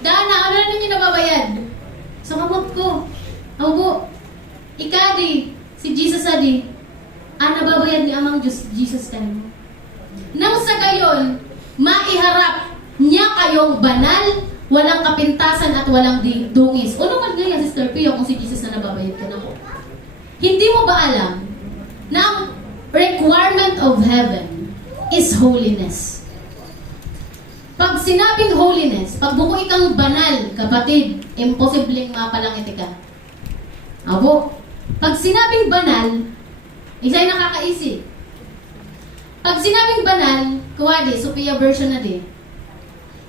Dana, ano na ninyo nababayad? Sa kamot ko. Opo, ikadi, si Jesus adi, nababayad ni Amang Diyos, Jesus kanimo. Nang sa gayon, maiharap niya kayong banal, walang kapintasan at walang dungis. O naman nga yan, Sister Pio, kung si Jesus na nababayad ka na po. Hindi mo ba alam na ang requirement of heaven is holiness? Pag sinabing holiness, pag buko ikang banal, kapatid, imposibleng mapalangiti ka. Abo, pag sinabing banal, isa'y nakakaisip. Pag sinabing banal, kuwadi, Sophia version na di.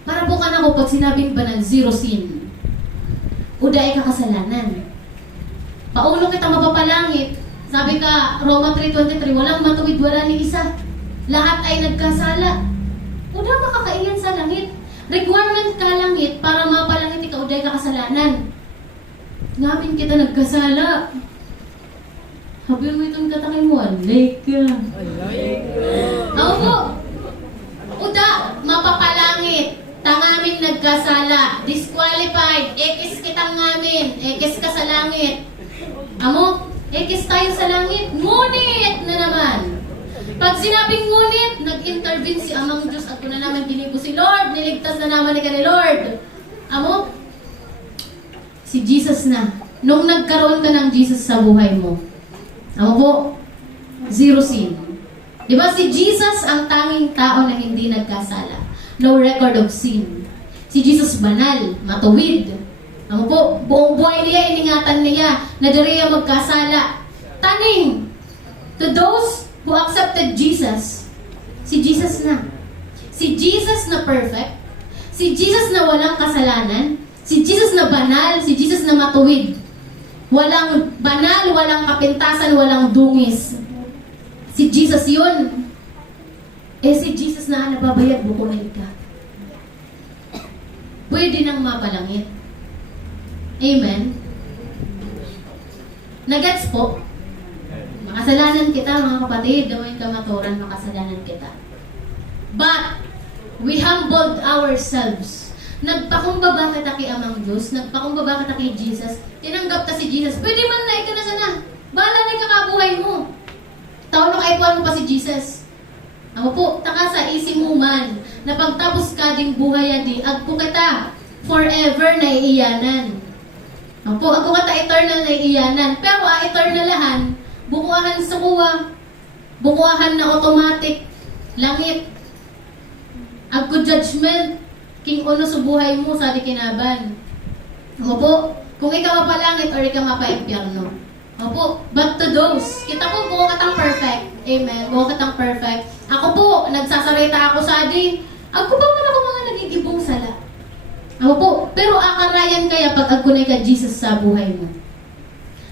Para po ka na ko, pag sinabing banal, 0 sin. Uday ka kasalanan. Paulo kita mapapalangit. Sabi ka, Roma 3:23, walang matuwid, wala ni isa. Lahat ay nagkasala. Uda makakailan sa langit. Requirement ka langit para mapalangit ikaw, uday ka kasalanan. Ngamin kita nagkasala. Habi mo itong katakay mo, alay ka. Ako po, uda, mapapalangit. Tangamin nagkasala. Disqualified. Ekis kitang ngamin. Ekis ka sa langit. Amo, ekis tayo sa langit. Ngunit na naman. Pag sinabing ngunit, nag-intervene si Amang Diyos at kung na naman ginibo si Lord. Niligtas na naman ni Lord. Amo, si Jesus na. Nung nagkaroon ka ng Jesus sa buhay mo, ako po, 0 sin. Diba si Jesus ang tanging tao na hindi nagkasala. No record of sin. Si Jesus banal, matuwid. Ako po, buong buhay niya, iningatan niya na diriya magkasala. Taning, to those who accepted Jesus, si Jesus na. Si Jesus na perfect. Si Jesus na walang kasalanan. Si Jesus na banal. Si Jesus na matuwid. Walang banal, walang kapintasan, walang dungis. Si Jesus yun. Si Jesus na nababayad, bukunin ka. Pwede nang mapalangit. Amen? Nagets po? Makasalanan kita, mga kapatid. Gawin kamaturan, makasalanan kita. But, we humbled ourselves. Nagpakumbaba kita kay Amang Diyos. Nagpakumbaba kita kay Jesus. Tinanggap ta si Jesus. Pwede man na ika na sana. Bahala na kakabuhay mo. Tawag na kaipuan mo pa si Jesus. Ako po, taka sa isi mo man, na pagtapos ka ding buhay adi, agpo kita forever na iiyanan. Ako po, agpo kita eternal na iiyanan. Pero eternalahan, bukuahan sa kuwa, bukuahan na automatic, langit, agko judgment, king uno sa buhay mo sa di kinaban. Ako po, kung ikaw mapalangit or ikaw mapa-impyerno. Opo, but to those, kita po buo katang perfect. Amen. Buo katang perfect. Ako po, nagsasarita ako sa adi. Ako pa man ako mga nagigibong sala. Ako po, pero akarayan kaya pag agkunay ka Jesus sa buhay mo.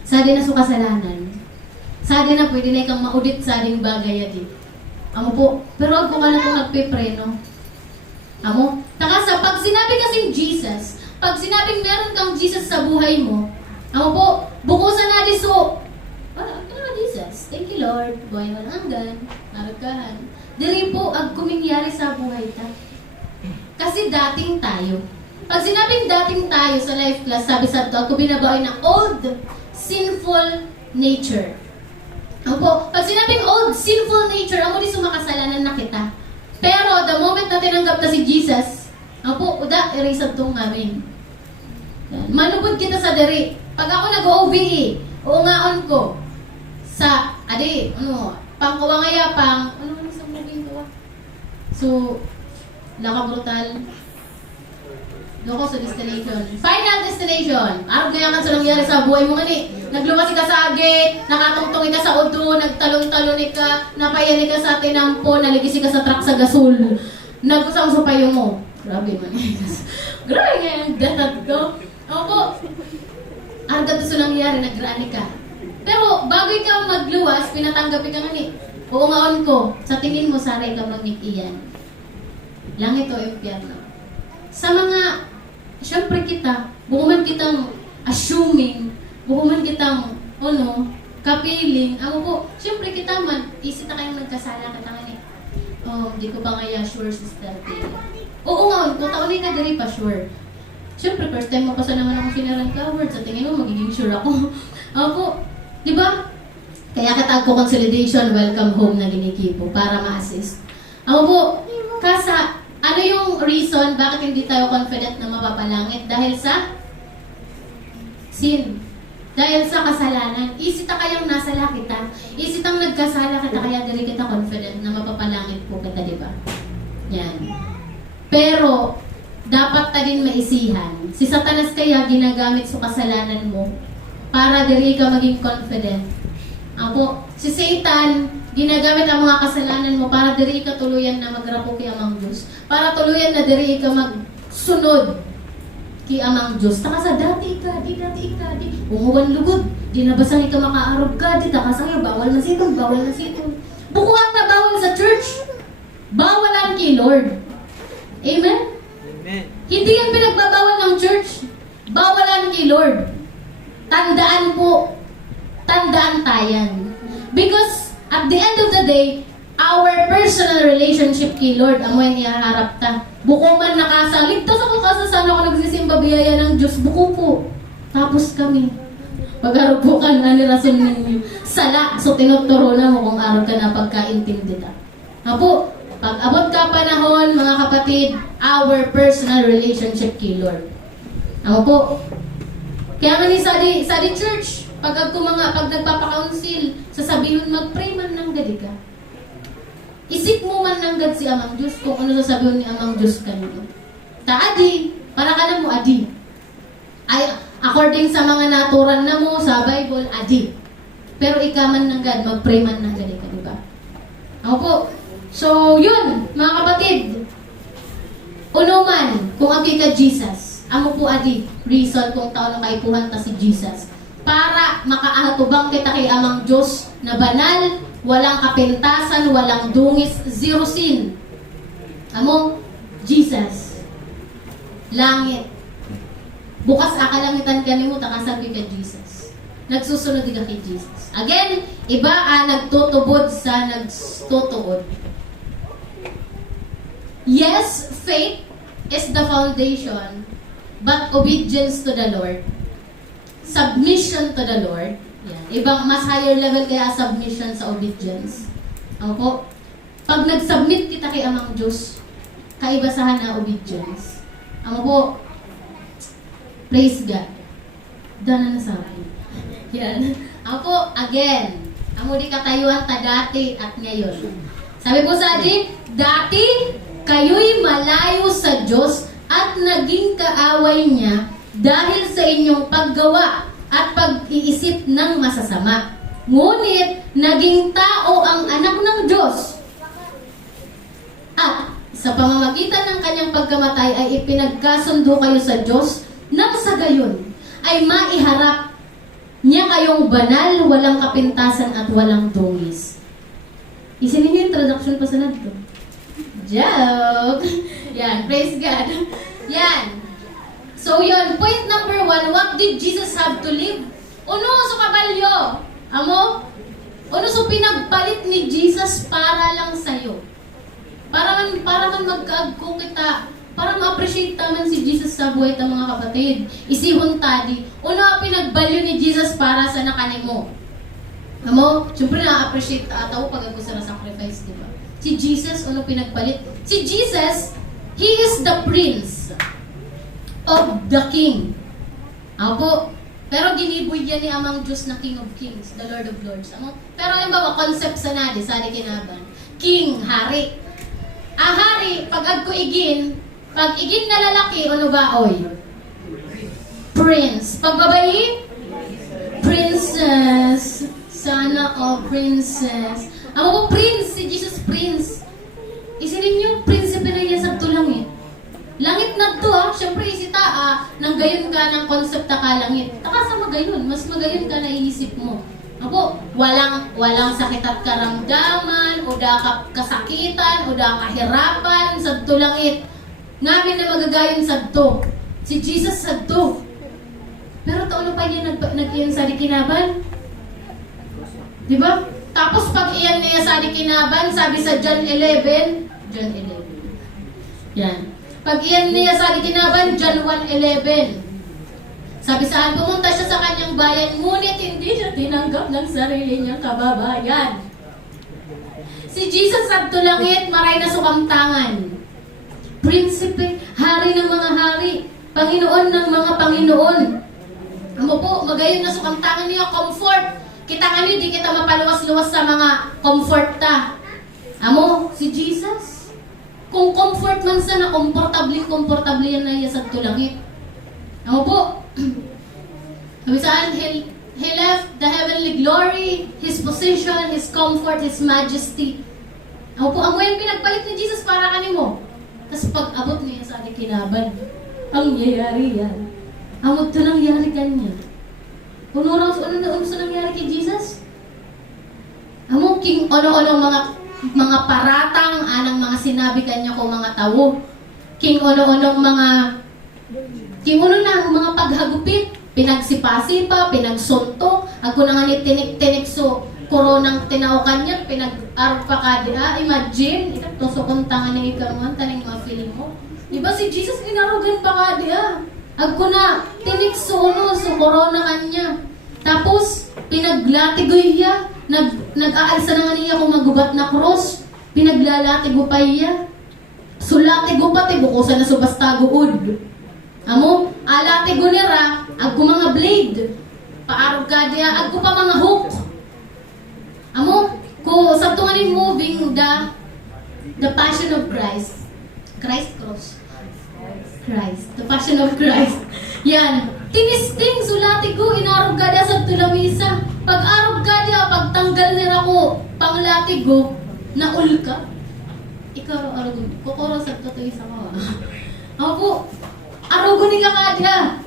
Sa di na sa kasalanan. Sa di na pwede na ikang maudit sa ding bagay adi. Amo po, pero ako ka na itong nagpipreno. Amo, takasa, pag sinabi kasing Jesus, pag sinabing meron kang Jesus sa buhay mo, amo po, bukusan na di so, Jesus, thank you Lord, buhay mo lang hanggan, naragkahan. Diri po, ag kumingyari sa buhay ta. Kasi dating tayo. Pag sinabing dating tayo sa life class, sabi sa ito, ako binabawi ng old, sinful nature. Opo, pag sinabing old, sinful nature, amo di sumakasalanan na kita. Pero the moment na tinanggap na si Jesus, opo, uda, erased tong amin. Manubod kita sa diri. Pag ako nag-OVE, uungaon ko sa, pangkawangaya, ano sa movie ko? So, laka brutal. Doon ko sa destination. Final destination. Araw kaya kan sa nangyari sa buhay mo gani. Naglumasi ka sa agit, nakatungtungi ka sa udo, nagtalon-talon ka, napayani ka sa tinampo, naligisi ka sa truck sa gasol. Nagkusang sa payo mo. Grabe man. Grabe nga yung datat ko. Opo. Araw ka sa nangyari, nagrani ka. Pero bago ikaw magluwas, pinatanggap ka nga ni. Uungaon ko, sa tingin mo, saray ka magnikiyan. Langit o impyerno. Sa mga, syempre kita, bukuman kitang assuming, bukuman kitang, kapiling, ako po, syempre kita man, isip na kayong nagkasala ka tangan eh. Di ko pa nga sure, sister. Oo nga, kung taon ka diri pa sure. Syempre, first time mo pa sa naman ako sinaran ka, word, sa tingin mo, magiging sure ako. Ako po, di ba? Kaya katag ko consolidation, welcome home na ginikipo para ma-assist. Ako po, kasa, ano yung reason bakit hindi tayo confident na mapapalangit? Dahil sa sin. Dahil sa kasalanan. Isita kayang nasala kita. Isitang nagkasala kita, kaya diri kita confident na mapapalangit po kita, di ba? Yan. Pero, dapat ta din maisihan. Si Satanas kaya ginagamit sa kasalanan mo para diri ka maging confident. Ako, si Satan, ginagamit ang mga kasalanan mo para diri ka tuluyan na magrapo kay amang Diyos. Para tuluyan na diri ka magsunod kay amang Diyos. Taka sa dati ka, di. Umuwan lugod. Di nabasang ka makaarog ka, di takasang bawal na sitong. Bukuhan na bawal sa church. Bawalan kay Lord. Amen? Amen. Hindi yan pinagbabawal ng church. Bawalan kay Lord. Tandaan po. Tandaan tayan. Because at the end of the day, our personal relationship kay Lord, amo yung ihaharap ta. Buko man nakasang, ligtas ako kasasana ako nagsisimba biyaya ng Diyos, buko po. Tapos kami. Pag-arap po ka na nirason ninyo. Sala, so tinuturo na mo kung arap ka na pagkaintindi ta. Apo, pag abot ka panahon, mga kapatid, our personal relationship kay Lord. Amo po. Kaya nga ni sa di church, pag nagpapakaunsil, sasabihin mag-pray man ng gadi ka. Isip mo man ng gad si Amang Diyos kung ano sasabihin ni Amang Diyos kanino. Adi, para ka na mo adi. Ay, according sa mga naturan na mo sa Bible, adi. Pero ikaman ng gad, mag-pray man ng gadi ka, di ba? Ako po. So, yun, mga kapatid. Uno man, kung aki ka Jesus, amo po adi, reason kung taon ng kaipuhan ta si Jesus. Para makaatubang kita kay Amang Diyos na banal, walang kapintasan, walang dungis, zero sin. Amo, Jesus. Langit. Bukas akalangitan ka ni mo, takasabi ka Jesus. Nagsusunod ka kay Jesus. Again, iba nagtutubod sa nagtutuod. Yes, faith is the foundation, but obedience to the Lord, submission to the Lord, yan. Ibang mas higher level kaya submission sa obedience. Ako po, pag nag-submit kita kay Amang Diyos, kaibasahan na obedience. Ako po, praise God. Dana na sa akin. Yan. Ako po, again, amo di katayuan ta dati at ngayon. Sabi po sa atin, dati kayo'y malayo sa Diyos at naging kaaway niya dahil sa inyong paggawa at pag-iisip ng masasama. Ngunit, naging tao ang anak ng Diyos. At sa pamamagitan ng kanyang pagkamatay ay ipinagkasundo kayo sa Diyos nang sa gayon ay maiharap Niya kayong banal, walang kapintasan at walang dungis. Isinin niyo yung introduction pa sa to. Joke! Yan, praise God. Yan. So yun, point number 1, what did Jesus have to live? Uno sa kabalyo. Amo? Uno sa pinagpalit ni Jesus para lang sa'yo. Para man magkaagko kita, para ma-appreciate naman si Jesus sa buhay ng mga kapatid. Isihon tadi. Uno ang pinagbalyo ni Jesus para sa nakanimo. Amo? Siyempre na-appreciate tao pag ako sa sacrifice, di ba? Si Jesus, ano pinagpalit? Si Jesus, He is the Prince of the King. Ako, pero giniboy yan ni Amang Diyos na King of Kings, the Lord of Lords. Amo? Pero halimbawa, concept sa nadi, sali kinaban. King, hari. Ang hari, pag agko igin, pag igin na lalaki, ano ba, oy? Prince. Pag babae, princess. Sana, princess. Ako po, prince. Si Jesus, prince. Isinin niyo, prinsipe na niya sa langit. Langit na to, syempre isita, nang gayon ka ng concept na kalangit. Taka sa magayon, mas magayon ka na iisip mo. Ako, walang sakit at karamdaman, o da kasakitan, o da kahirapan, sa to langit. Ngamin na magagayon sa to. Si Jesus sa to. Pero taon pa niya nag-iyon sa dikinaban? Diba? Tapos pag iyan niya sa dikinaban, sabi sa John 11, yan. Pag iyan niya sa dikinaban, John 1:11. Sabi saan, pumunta siya sa kanyang bayan, ngunit hindi siya tinanggap ng sarili niyang kababayan. Si Jesus at tulangit, maray na sukamtangan. Prinsipe, hari ng mga hari, Panginoon ng mga Panginoon. Amo po, magayon na sukamtangan niya, comfort. Kita nga niyo, di kita mapaluwas-luwas sa mga comfort ta. Amo, si Jesus. Kung comfort man sana, komportable yan na iya sa tulangit. Amo po, sabi saan, he left the heavenly glory, His position, His comfort, His majesty. Amo po, ang yung pinagpalit ni Jesus para kanimo. Tapos pag-abot niya sa ating kinaban, ang yayari yan. Amo ito nangyari kanya. Kung ano sa nangyari kay Jesus? Amo, king ano-ano mga paratang, anang mga sinabi kanya ko mga tao. King ano-anong mga paghagupit, pinagsipasipa, pinagsunto, ako na nga ni tinik-tinik so koronang tinawkan niya, pinag-arpa ka imagine, ito so kuntangan ng ikaman, taning mga feeling mo. Diba si Jesus inarugan pa ka ako na, tinik so korona kanya. Tapos, pinaglatigoy niya, nag-aalsa na nga niya kung magubat na cross, pinaglalatigo pa iya. Sulatigo pa, tibukusan na subastagood. Amo, alatigo nira, agko mga blade. Paarog ka diya, agko pa mga hook. Amo, ko sa tunganin moving the Passion of Christ. The Passion of Christ. Yan. Tinisting sulatigo, inarog ka diya sa tulamisa. Pag arog ka diya, pagtanggal nira ko, panglatigo, naul ka. Ikaw, arogon. Kukuro sa totoo isa ko. Ako, arogon ni ka kadya.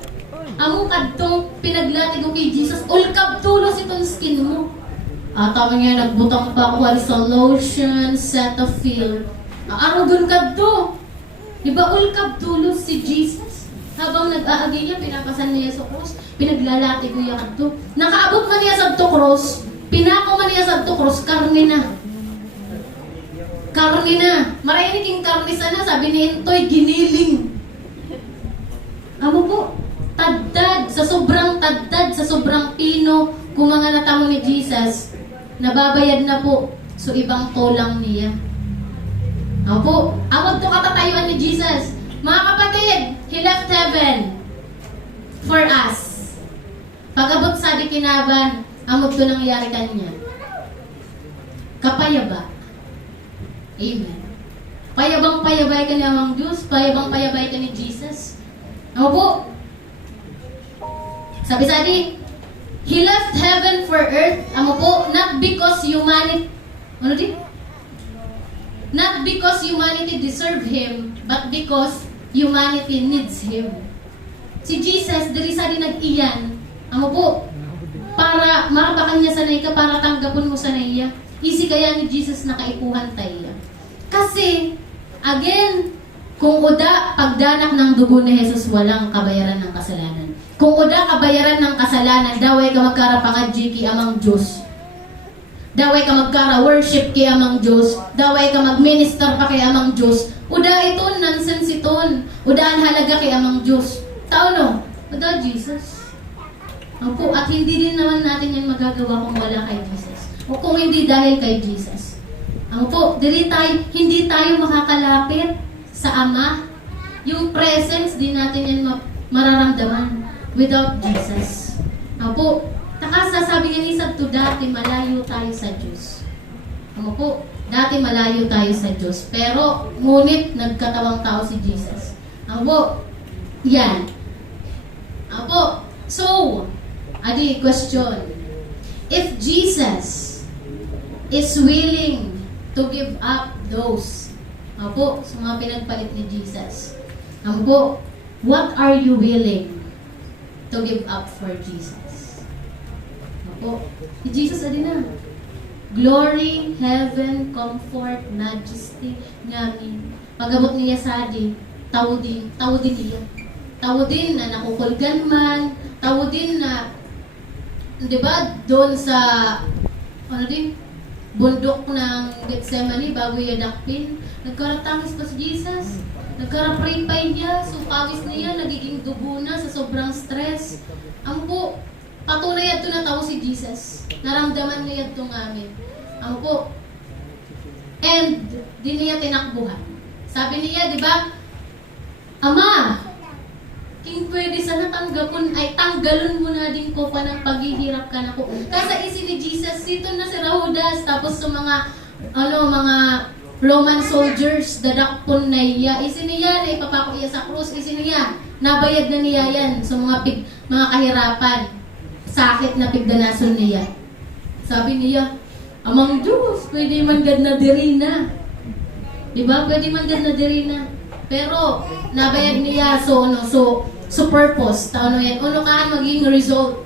Amo kadtong pinaglatigo kay Jesus, ulkab tulos itong skin mo. Tama nga, nagbutang pa ako sa lotion, Cetaphil. Arogon kadto. Diba ulkab tulos si Jesus? Habang nag-aagi niya, pinapasan niya sa cross, pinaglalatigo niya kadto. Nakaabot man niya sa cross, pinako man niya sa cross, karne na. Karne na. Marami king karne sana, sabi ni Intoy, giniling. Amo po, tadtad, sa sobrang pino, kung mga natamo ni Jesus, nababayad na po, so ibang tolang niya. Amo po, amod to katatayuan ni Jesus. Mga kapatid, He left heaven for us. Pag-abot sa dikinaban, amod to nangyari kanya. Kapayaba. Amen. Payabang payabay ka ni Amang Diyos, payabang payabay ka ni Jesus. Ano po? Sabi sa di, He left heaven for earth. Ano po? Not because humanity, ano di? Not because humanity deserve Him, but because humanity needs Him. Si Jesus, diri sa di nag-iyan, ano po? para marabakan niya sanay ka, para tanggapon mo sanay niya. Easy kaya ni Jesus na kaipuhan tayo. Kasi, again, kung uda pagdanak ng dugo ni Jesus, walang kabayaran ng kasalanan. Kung uda kabayaran ng kasalanan, daway ka magkarapangadji ki amang Diyos. Daway ka magkara-worship ki amang Diyos. Daway ka mag-minister pa kay amang Diyos. Uda iton, nonsense iton. Uda ang halaga kay amang Diyos. Tao no? Uda Jesus. Opo, at hindi din naman natin yan magagawa kung wala kay Jesus. O kung hindi dahil kay Jesus. Opo, hindi tayo makakalapit sa Ama. Yung presence, di natin yan mararamdaman without Jesus. Opo, sabi nga ni Sabto, dati malayo tayo sa Diyos. Opo, dati malayo tayo sa Diyos. Pero, ngunit nagkatawang tao si Jesus. Opo, yan. Opo, so, adi, question. If Jesus is willing to give up those, opo, sa mga pinagpalit ni Jesus, opo, what are you willing to give up for Jesus? Opo, si Jesus adi na. Glory, heaven, comfort, majesty, ngamin. Pagabot niya sa adi, tao din niya. Tao din na nakukulgan man, tao din na, di ba, doon sa, bundok ng Gethsemane, bago yadakpin, nagkaratangis pa si Jesus. Nagkara-pray pa niya, so pawis niya, nagiging dugo na sa sobrang stress. Ang po, patunay ito na tao si Jesus. Naramdaman niya ito ngamin. Ang po, and, di niya tinakbuhan. Sabi niya, di ba, Ama, king pwede sana tanggalon mo na din ko pa ng paghihirap ka na ko. Kasi isip ni Jesus, sito na si Raudas, tapos sa mga Roman soldiers, dadakpon na iya. Isin niya na ipapako iya sa krus. Isin niya, nabayad na niya yan sa mga kahirapan. Sakit na pigdanason niya. Sabi niya, amang Diyos, pwede man gad na diri na. Diba? Pwede man gad na diri na. Pero, nabayad niya, so purpose. Taon yan, kahan maging result.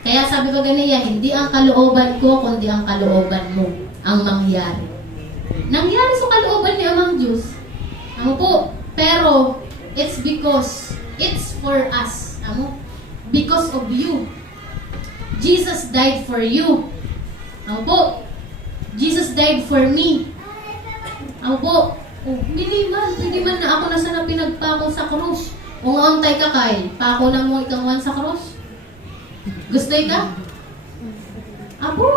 Kaya sabi ko ganiya, hindi ang kalooban ko, kundi ang kalooban mo ang mangyari. Nangyari sa kalooban ni Amang Diyos. Amo po, pero it's because it's for us. Amo? Because of you. Jesus died for you. Amo po, Jesus died for me. Amo po, minimal, hindi man na ako nasa na pinagpako sa krus. Kung antay ka kay, pako na mo ikawan sa krus. Gusto ka? Apo,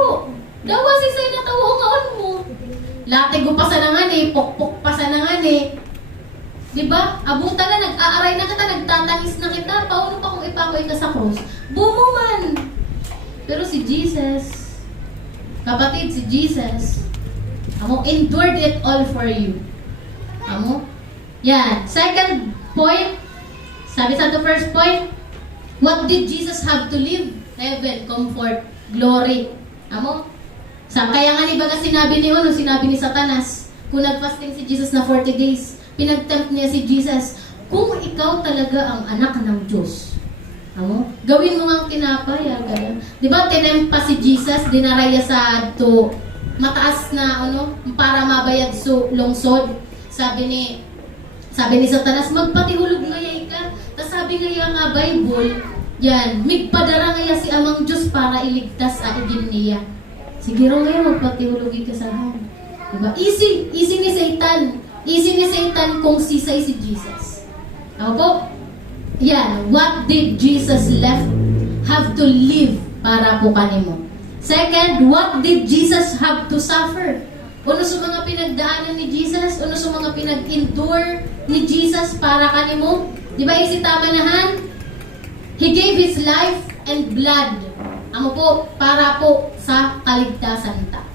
dawa si say natawa ngaon mo. Latig ko pa sa nangan pokpok pa sa nangan Diba? Abutan na, nag-aaray na kita, nagtatangis na kita. Paano pa kung ipakoy ka sa krus? Bumuman! Pero si Jesus, kapatid, si Jesus, endured it all for you. Yan. Second point, sabi sa the first point, what did Jesus have to live? Heaven, comfort, glory. Kaya nga sinabi ni Satanas, kung nag-fasting si Jesus na 40 days, pinag-tempt niya si Jesus, kung ikaw talaga ang anak ng Diyos, gawin mo nga ang tinapay, diba, tinempa si Jesus, dinaraya sa mataas na, para mabayad lungsod. Sabi ni Satanas, magpatihulog ngayay ka. Tapos sabi nga Bible, yan, migpadara ngaya si Amang Diyos para iligtas agin niya. Sige ro ngayon, magpatihulogi ka sa han. Diba? Easy ni Satan. Easy ni Satan kung sisay si Jesus. Ako po? Yan, what did Jesus have to live para po kanimo? Second, what did Jesus have to suffer? Uno sa mga pinagdaanan ni Jesus, uno sa mga pinag-endure ni Jesus para kanimo. Di ba tama nahan? He gave His life and blood. Po, para po sa kaligtasan ta.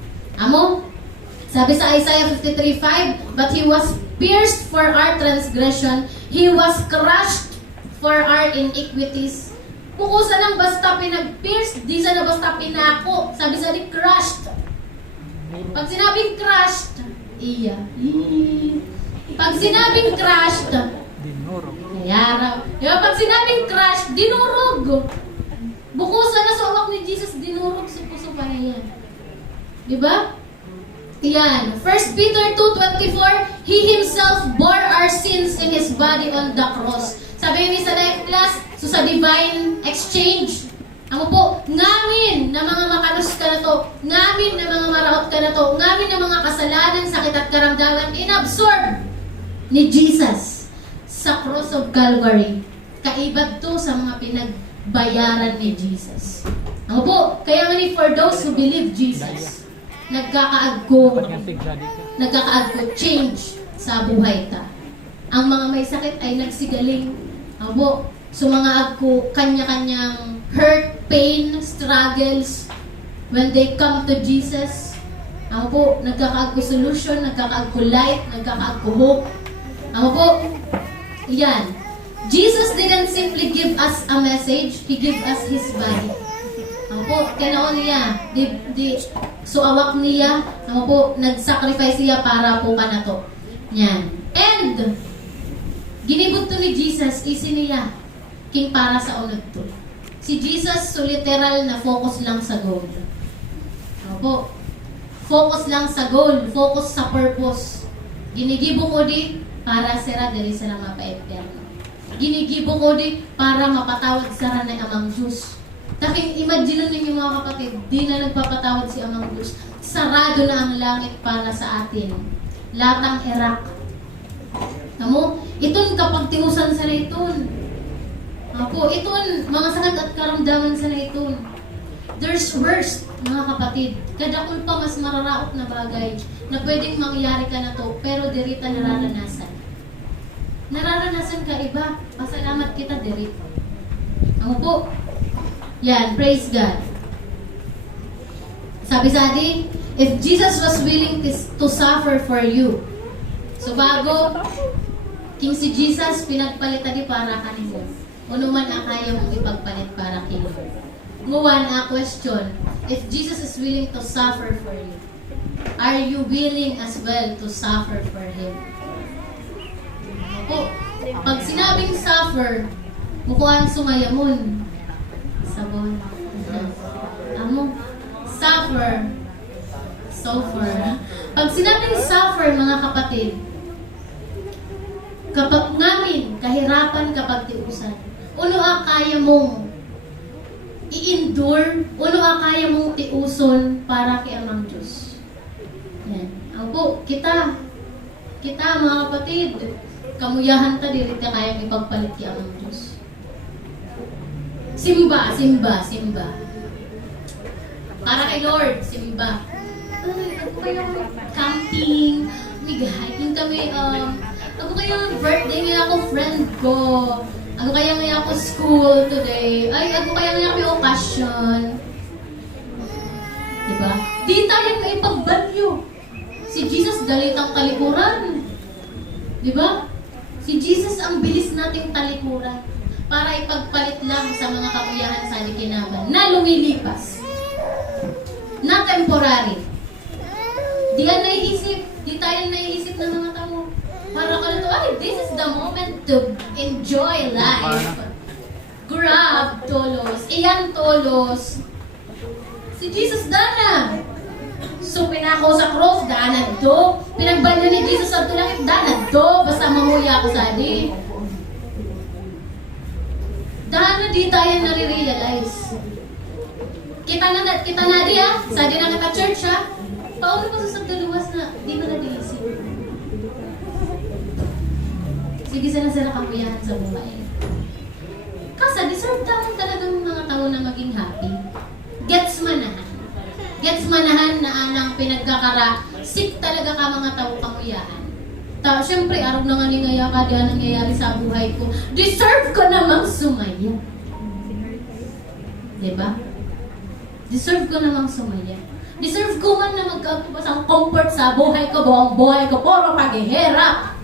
Sabi sa Isaiah 53:5, but He was pierced for our transgression, He was crushed for our iniquities. Kung usa nang basta pinag-pierce, di sa na basta pinako. Sabi sa di crushed. Pag sinabing crushed, Pag sinabing crushed, dinurog. Pag sinabing crushed, dinurog. Bukusan na sa uwak ni Jesus, dinurog sa puso pa niya. Diba? Yan. 1 Peter 2:24, He Himself bore our sins in His body on the cross. Sabi ni sa life class, so sa divine exchange, ako po, ngamin na mga makalos ka na to, ngamin na mga maraot ka na to, ngamin na mga kasalanan, sakit at karamdaman, inabsorb ni Jesus sa cross of Calvary. Kaibad to sa mga pinagbayaran ni Jesus. Ako po, kaya nga ni for those who believe Jesus, nagkakaagko change sa buhay ta. Ang mga may sakit ay nagsigaling. Ako po, so mga agko, kanya-kanyang hurt, pain, struggles, when they come to Jesus, ako po, nagkakaagko solution, nagkakaagko light, nagkakaagko hope. Ako po, yan. Jesus didn't simply give us a message, He gave us His body. Ako po, kinaon niya, so awak niya, ako po, nag-sacrifice niya para po ka na to. Yan. And, ginibot to ni Jesus, isi niya, king para sa unod to. Si Jesus, so literal na focus lang sa goal. Ako po, focus lang sa goal, focus sa purpose. Ginigibo ko di, para sira dali sa lang mapa-eterno. Ginigibo ko di, para mapatawad sara na amang Diyos. Taking imagine ninyo mga kapatid, di na nagpapatawad si amang Diyos. Sarado na ang langit para sa atin. Latang Iraq. Namo, iton kapag tiusan sa iton. Apo, iton, mga sakit at karamdaman sa iton. There's worse, mga kapatid. Kadakul pa mas mararaot na bagay na pwedeng mangyari ka na to, pero dirita nararanasan. Nararanasan ka iba. Pasalamat kita dirita. Ako po, yan, praise God. Sabi sa atin, if Jesus was willing to suffer for you, so bago, King si Jesus, pinagpalitan di para kanimo. Ano man ang kaya mong ipagpalit para kini. Nguwan a question, if Jesus is willing to suffer for you, are you willing as well to suffer for Him? Ako, pag sinabing suffer, mukuhaan sumayamon. Sabon. Amo, suffer. Pag sinabing suffer, mga kapatid, kapag namin kahirapan kapag tiusan, uno ang kaya mong i-endure, uno ang kaya mong tiuson para kay amang Diyos. Yan. Ang po, kita mga kapatid, kamuyahan ta dili ta kayang ipagpalit kay amang Diyos. Simba. Para kay Lord, simba. Ay, ako kayong camping, hiking kami, ako kayong birthday ngayon ako friend ko. Ako kaya ngayon ako school today. Ay, ako kaya ngayon ako occasion. Diba? Di tayo may pagbagyo. Si Jesus dalitang talikuran. Diba? Si Jesus ang bilis nating talikuran para ipagpalit lang sa mga kamuyahan sa likinaban na lumilipas. Na temporary. Di yan naiisip. Di tayo naiisip ng mga tao. Para ka na to, ay, this is the moment to enjoy life. Grab, tolos. Iyan, tolos. Si Jesus dana. So, pinako sa cross, danad do. Pinagbalyo ni Jesus sa tulangit, danad do. Basta mamuya ako sa di. Dana di tayo nare-realize. Kita na di sa di na kita church ha. Paano pa sa luwas na di mo na-diisip. Sige sila kapuyahan sa buhay. Kasi deserve naman talaga ng mga tao na maging happy. Gets manahan na anang pinagkakara. Sick talaga ka mga tao kamuyahan. Siyempre, araw na nga ningaya ka diyan nangyayari sa buhay ko. Deserve ko namang sumaya. Diba? Deserve ko namang sumaya. Deserve ko man na magkakubas ang comfort sa buhay ko, buong buhay ko, puro paghihirap.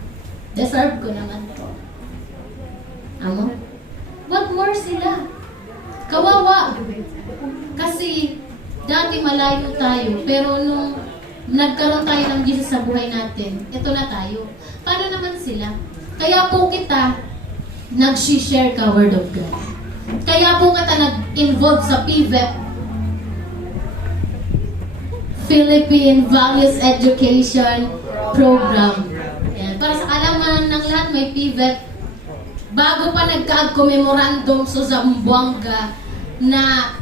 Deserve ko naman to. Amo? What more sila? Kawawa. Kasi, dati malayo tayo, pero nung nagkaroon tayo ng Jesus sa buhay natin, ito na tayo. Paano naman sila? Kaya po kita, nag-share ka Word of God. Kaya po kita nag-involve sa PVEP, Philippine Values Education Program. Yan. Para sa kalaman ng lahat, may PVEP. Bago pa nagkaagko memorandum sa Zamboanga na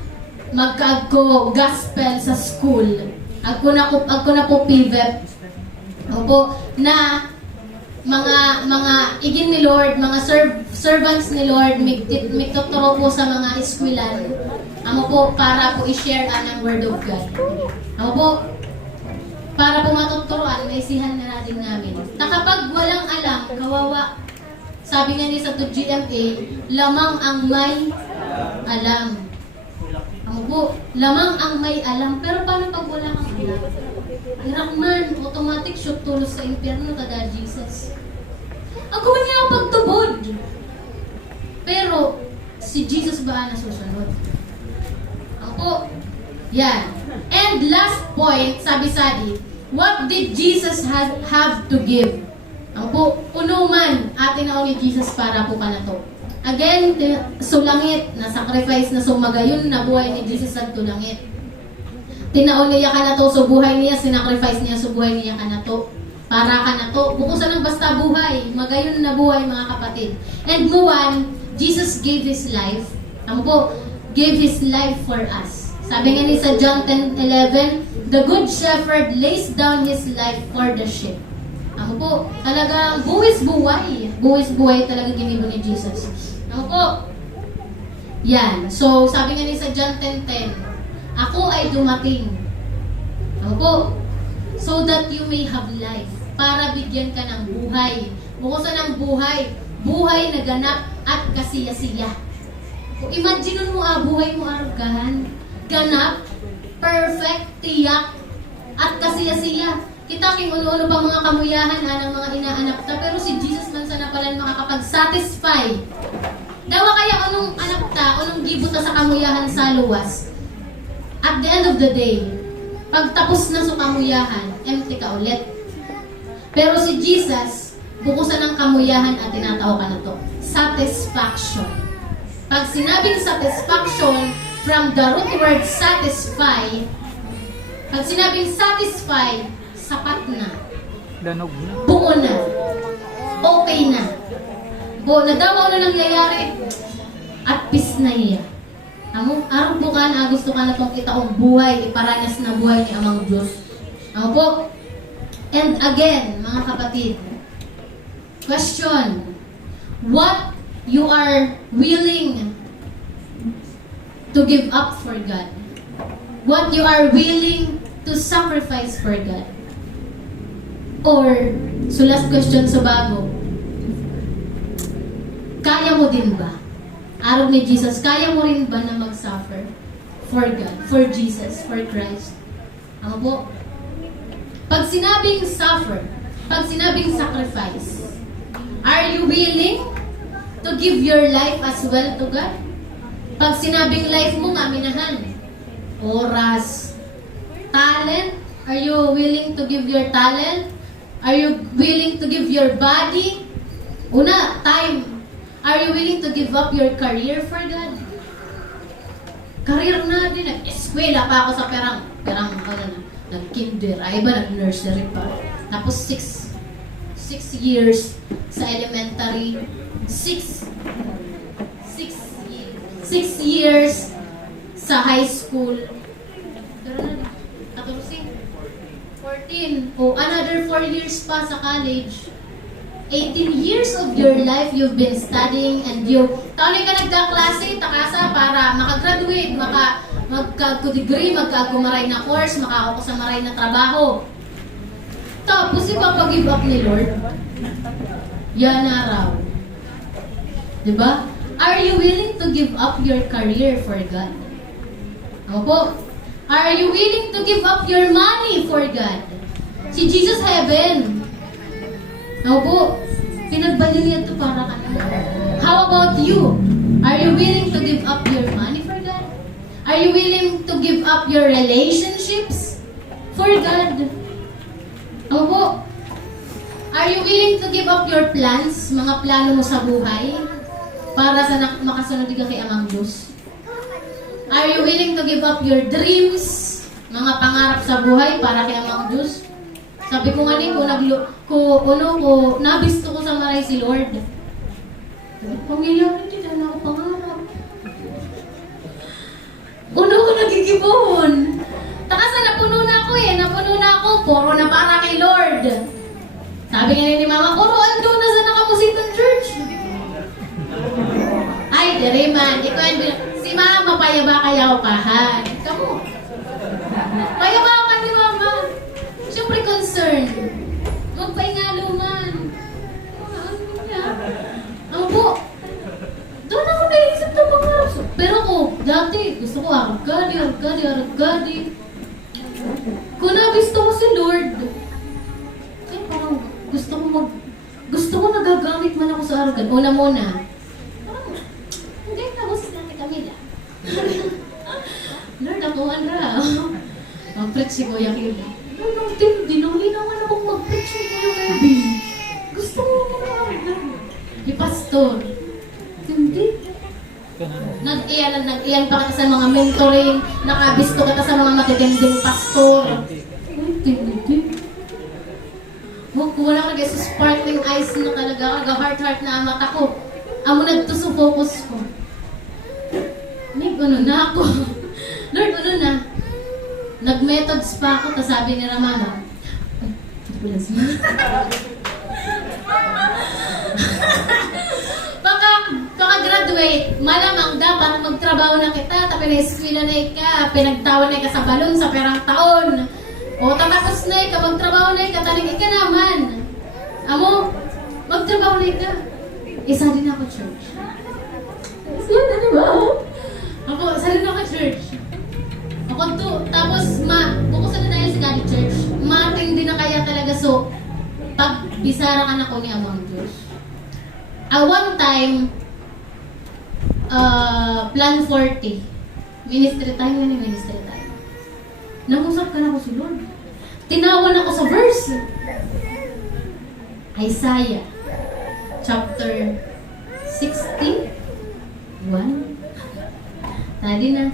magkaagko gospel sa school, agko na po PVEP. Opo, na mga igin ni Lord, mga servants ni Lord, magtuturo po sa mga eskwelahan. Amo po, para po i-share ang Word of God. Amo po, para po matuturuan, may isihan na natin namin. Na kapag walang alam, kawawa. Sabi nga ni sa GMA, lamang ang may alam. Amo po, lamang ang may alam. Pero paano pag wala kang alam? Hirap man, automatic shoot tulos sa impyerno kada Jesus. Agawan niya ako pagtubod. Pero, si Jesus ba ang nasusunod? Ako, yan. And last point, sabi-sabi, what did Jesus have to give? Ako, puno man atin na ni Jesus para po ka na to. Again, sulangit, na sacrifice na sumagayon na buhay ni Jesus at tulangit. Tinaon niya ka na to, so buhay niya, sinacrifice niya, so buhay niya ka na to. Para ka na to. Bukusan ng basta buhay. Magayon na buhay, mga kapatid. And one, Jesus gave His life. Ano po? Gave His life for us. Sabi nga ni sa John 10:11, the good shepherd lays down his life for the sheep. Ano po? Talagang buwis buhay. Buwis buhay talaga ginibo ni Jesus. Ano po? Yan. So, sabi nga ni sa John 10:10, ako ay dumating. Ano po? So that you may have life. Para bigyan ka ng buhay. Bukusan ng buhay. Buhay na ganap at kasiya-siya. Kung imagine mo buhay mo arugahan. Ganap, perfect, tiyak, at kasiya-siya. Kita king uno-uno pa mga kamuyahan ng mga inaanak ta. Pero si Jesus man sana pala makakapag-satisfy. Dawa kaya anong anak ta, anong gibot ta sa kamuyahan sa luwas. At the end of the day, pag tapos na sa kamuyahan, empty ka ulit. Pero si Jesus, bukusan ng kamuyahan at tinatawag ka na to. Satisfaction. Pag sinabing satisfaction, from the root word satisfy, pag sinabing satisfy, sapat na. Danog na. Buo na. Okay na. Buo na daw ano nangyayari. At peace na iya. Amo, araw bukan, gusto ka na itong itaong buhay, iparanas na buhay ni Amang Diyos. Amo po. And again, mga kapatid, question, what you are willing to give up for God? What you are willing to sacrifice for God? Or, so last question sa bago, kaya mo din ba? Araw ni Jesus, kaya mo rin ba na mag-suffer for God, for Jesus, for Christ? Ano po? Pag sinabing suffer, pag sinabing sacrifice, are you willing to give your life as well to God? Pag sinabing life mo nga, minahan, oras, talent, are you willing to give your talent? Are you willing to give your body? Una, time. Are you willing to give up your career for God? Career na din. Nag-eskwela pa ako sa perang nag-kinder. Ay ba, nag-nursery pa. Tapos 6 years sa elementary. 6 years sa high school. 14. O another 4 years pa sa college. 18 years of your life you've been studying and you taon ka nagka-klase, takasa para makagraduate, magka-degree, magka-gumaray na course, makakako sa maray na trabaho. Tapos ipapag-give up ni Lord. Yan na raw. Diba? Are you willing to give up your career for God? Ako po. Are you willing to give up your money for God? Si Jesus heaven. Ako po, pinagbali niya ito para ka na. How about you? Are you willing to give up your money for God? Are you willing to give up your relationships for God? Ako po, are you willing to give up your plans, mga plano mo sa buhay, para sa makasunod ka kay Amang Diyos? Are you willing to give up your dreams, mga pangarap sa buhay para kay Amang Diyos? Sabi ko nga ni, nabisto ko sa maray si Lord. Pangyayari, hindi na ako pangarap. Uno ko nagigibon. Takasa napuno na ako, puro na para kay Lord. Sabi nga ni Mama, puro ando na sa nakamusitang church. Ay, dire man, si Mama, payaba kayaw kahan. Kamu. Payaba ka ni Mama. Siyempre concerned. Magpaingalo man. Ano po? Doon ako naisip ng mga pero ko, dati, gusto ko aragadi. Kung nabisto ko si Lord, ay parang gusto ko nagagamit man ako sa aragad. Una muna. Parang, hindi na, gusto natin kami lang. Lord, ako ra. Ang preach si Kuya Kirby. Anong tindi, naman akong mag-preach si Kuya Kirby. Gusto ko na pastor. Hindi. Nag-iyan pa kita sa mga mentoring, nakabisto kita sa mga matitinding pastor. Hindi. Wala ka sa sparkling eyes na talaga, heart na ang mata ko. Amo na ito sa focus ko. May na ako. Lord, na? Nag-methods pa ako, tapos sabi ni Ramana, Pagka-graduate, malamang dapat magtrabaho na kita, tapos na-eskwila na ka, pinagtawan na ka sa balon sa perang taon. O tatapos na ka, magtrabaho na ka, tanig ka naman. Amo, magtrabaho na ka. Isa din ako church. Isa din ba? Ako, isa din ako church. Ako to, tapos bukas na tayo sa God Church, matindi na kaya talaga so, pag bisara ka na ko ni Amang Diyos. One time, Plan 40, ministry time na ni ministry time. Nangusap ka na ko si Lord. Tinawan ako sa verse. Isaiah, chapter 61. Tadi na.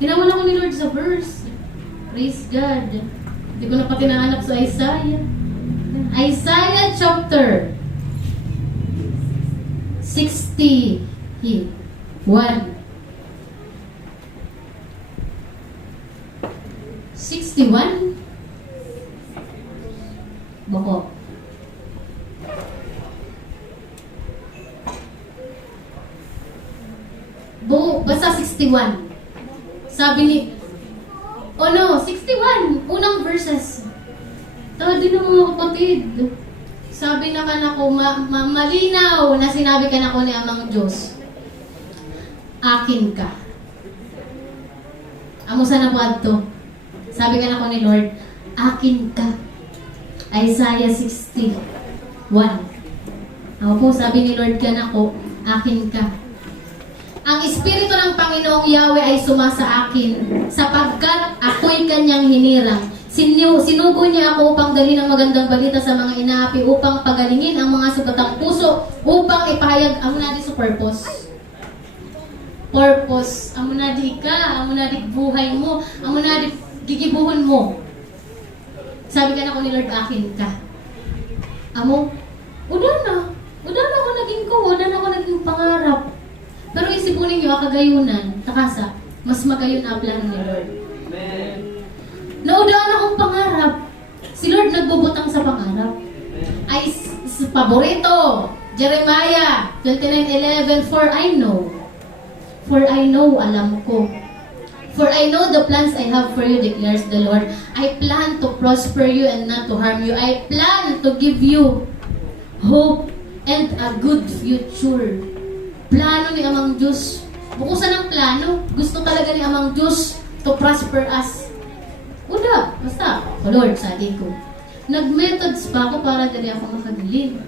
Tinawan ako ni Lord sa verse. Praise God. Hindi ko na pati nahanap sa Isaiah. Isaiah chapter 61. 61? Bako. Basta 61. Sabi ni, 61, unang verses. Tadi na mga kapatid. Sabi na ka na ko, malinaw na sinabi ka na ko ni Amang Diyos. Akin ka. Amo sana po adto. Sabi ka na ko ni Lord, akin ka. Isaiah 61. Ako po, sabi ni Lord ka na ko, akin ka. Ang Espiritu ng Panginoong Yahweh ay sumasa akin, sapagkat ako'y kanyang hinirang. Sinugo niya ako upang dalhin ang magandang balita sa mga inaapi, upang pagalingin ang mga sugatang puso, upang ipahayag ang nadi sa purpose. Purpose. Amo na di ka, amo na di buhay mo, amo na di gigibuhon mo. Sabi ka na ko ni Lord, akin ka. Amo, uda na ako naging pangarap. Pero isipunin niyo, kagayunan, takasa, mas magayon ang plano ni Lord. Amen. Naudaan akong pangarap. Si Lord nagbubutang sa pangarap. Ay, paborito, Jeremiah 29:11, For I know, alam ko. For I know the plans I have for you, declares the Lord. I plan to prosper you and not to harm you. I plan to give you hope and a good future. Plano ni Amang Diyos. Bukusan ang plano. Gusto talaga ni Amang Diyos to prosper us. Uda, basta, Lord, sabi ko. Nag-methods pa ako para dali ako makagilin.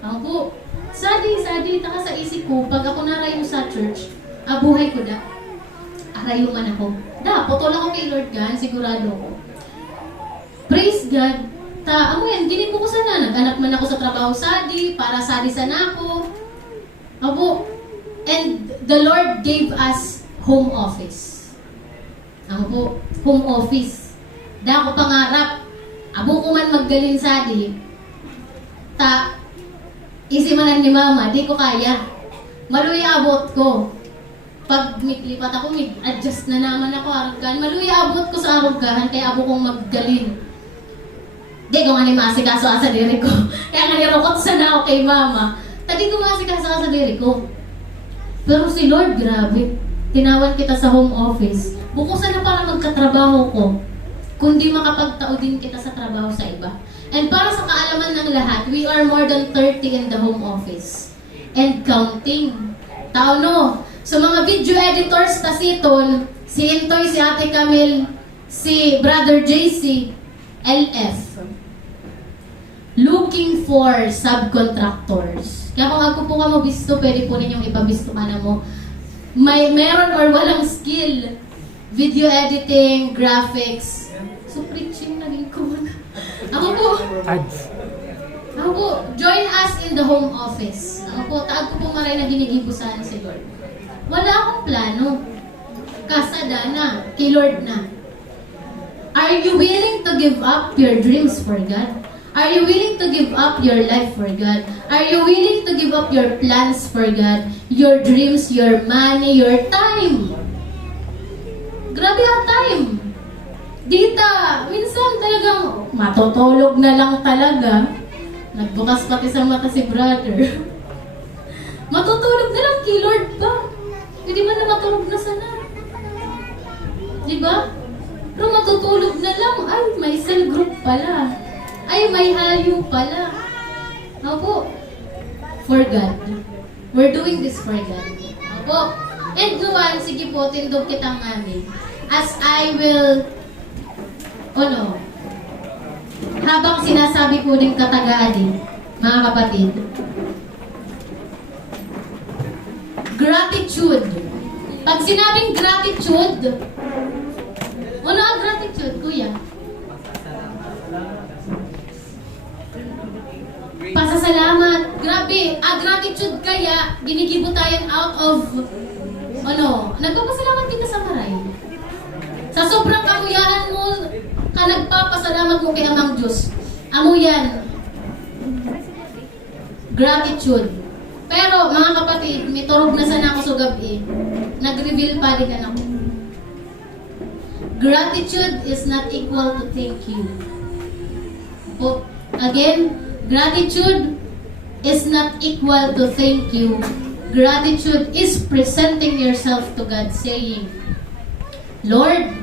Ako, sadi, taka sa isip ko, pag ako narayo sa church, abuhay ko da. Arayo man ako. Putol ako kay Lord gan, sigurado ko. Praise God. Amo yan, ginin ko sana. Nag-anak man ako sa trabaho sadi, para sadi sana ako. Opo. And the Lord gave us home office. Ako po, home office. Da ako pangarap, abo ko man maggalin sa di, isi manan ni mama, di ko kaya. Maluya abot ko. Pag lipat ako, adjust na naman ako aruggan. Maluya abot ko sa aruggan, kaya abo kong maggalin. Di ko nga ni maasikaso sa diri ko. Kaya nga nirukot sana ako kay mama. Tadi ko maasikaso sa diri ko. Pero si Lord, grabe. Tinawan kita sa home office. Bukusan na para magkatrabaho ko. Kundi makapagtao din kita sa trabaho sa iba. And para sa kaalaman ng lahat, we are more than 30 in the home office. And counting. Tao no, sa mga video editors tasiton, si Intoy, si Ate Camille, si Brother JC, LF. Looking for subcontractors. Kaya kung ako po ka mo bisto, pwede po ninyong ipabisto ka na mo. Meron or walang skill. Video editing, graphics. So preaching na rin ko na. Ako po. Ako po, join us in the home office. Ako po, taag ko po maray na ginigibusan si Lord. Wala akong plano. Kasada na, kay Lord na. Are you willing to give up your dreams for God? Are you willing to give up your life for God? Are you willing to give up your plans for God? Your dreams, your money, your time? Grabe ang time. Dita, minsan talagang matutulog na lang talaga. Nagbukas pati sa mata si brother. Matutulog na lang kay Lord ba? Hindi man na matulog na sana. Diba? Pero matutulog na lang. Ay, may cell group pala. Ay, may halyo pala. Opo. For God. We're doing this for God. Opo. And nuwan, sige po, tindog kitang amin. As I will, habang sinasabi ko din katagaan mga kapatid, gratitude. Pag sinabing gratitude, ano ang gratitude, kuya? Pasasalamat. Grabe, gratitude kaya, ginigibutayan out of, nagpapasalamat din ka sa maray. Sa sobrang kamuyahan mo, ka nagpapasalamat mo kay Amang Diyos. Amo yan. Gratitude. Pero, mga kapatid, may turog na sana ako sa gabi. Nag-reveal pa din ako. Gratitude is not equal to thank you. Again, gratitude is not equal to thank you. Gratitude is presenting yourself to God saying, Lord,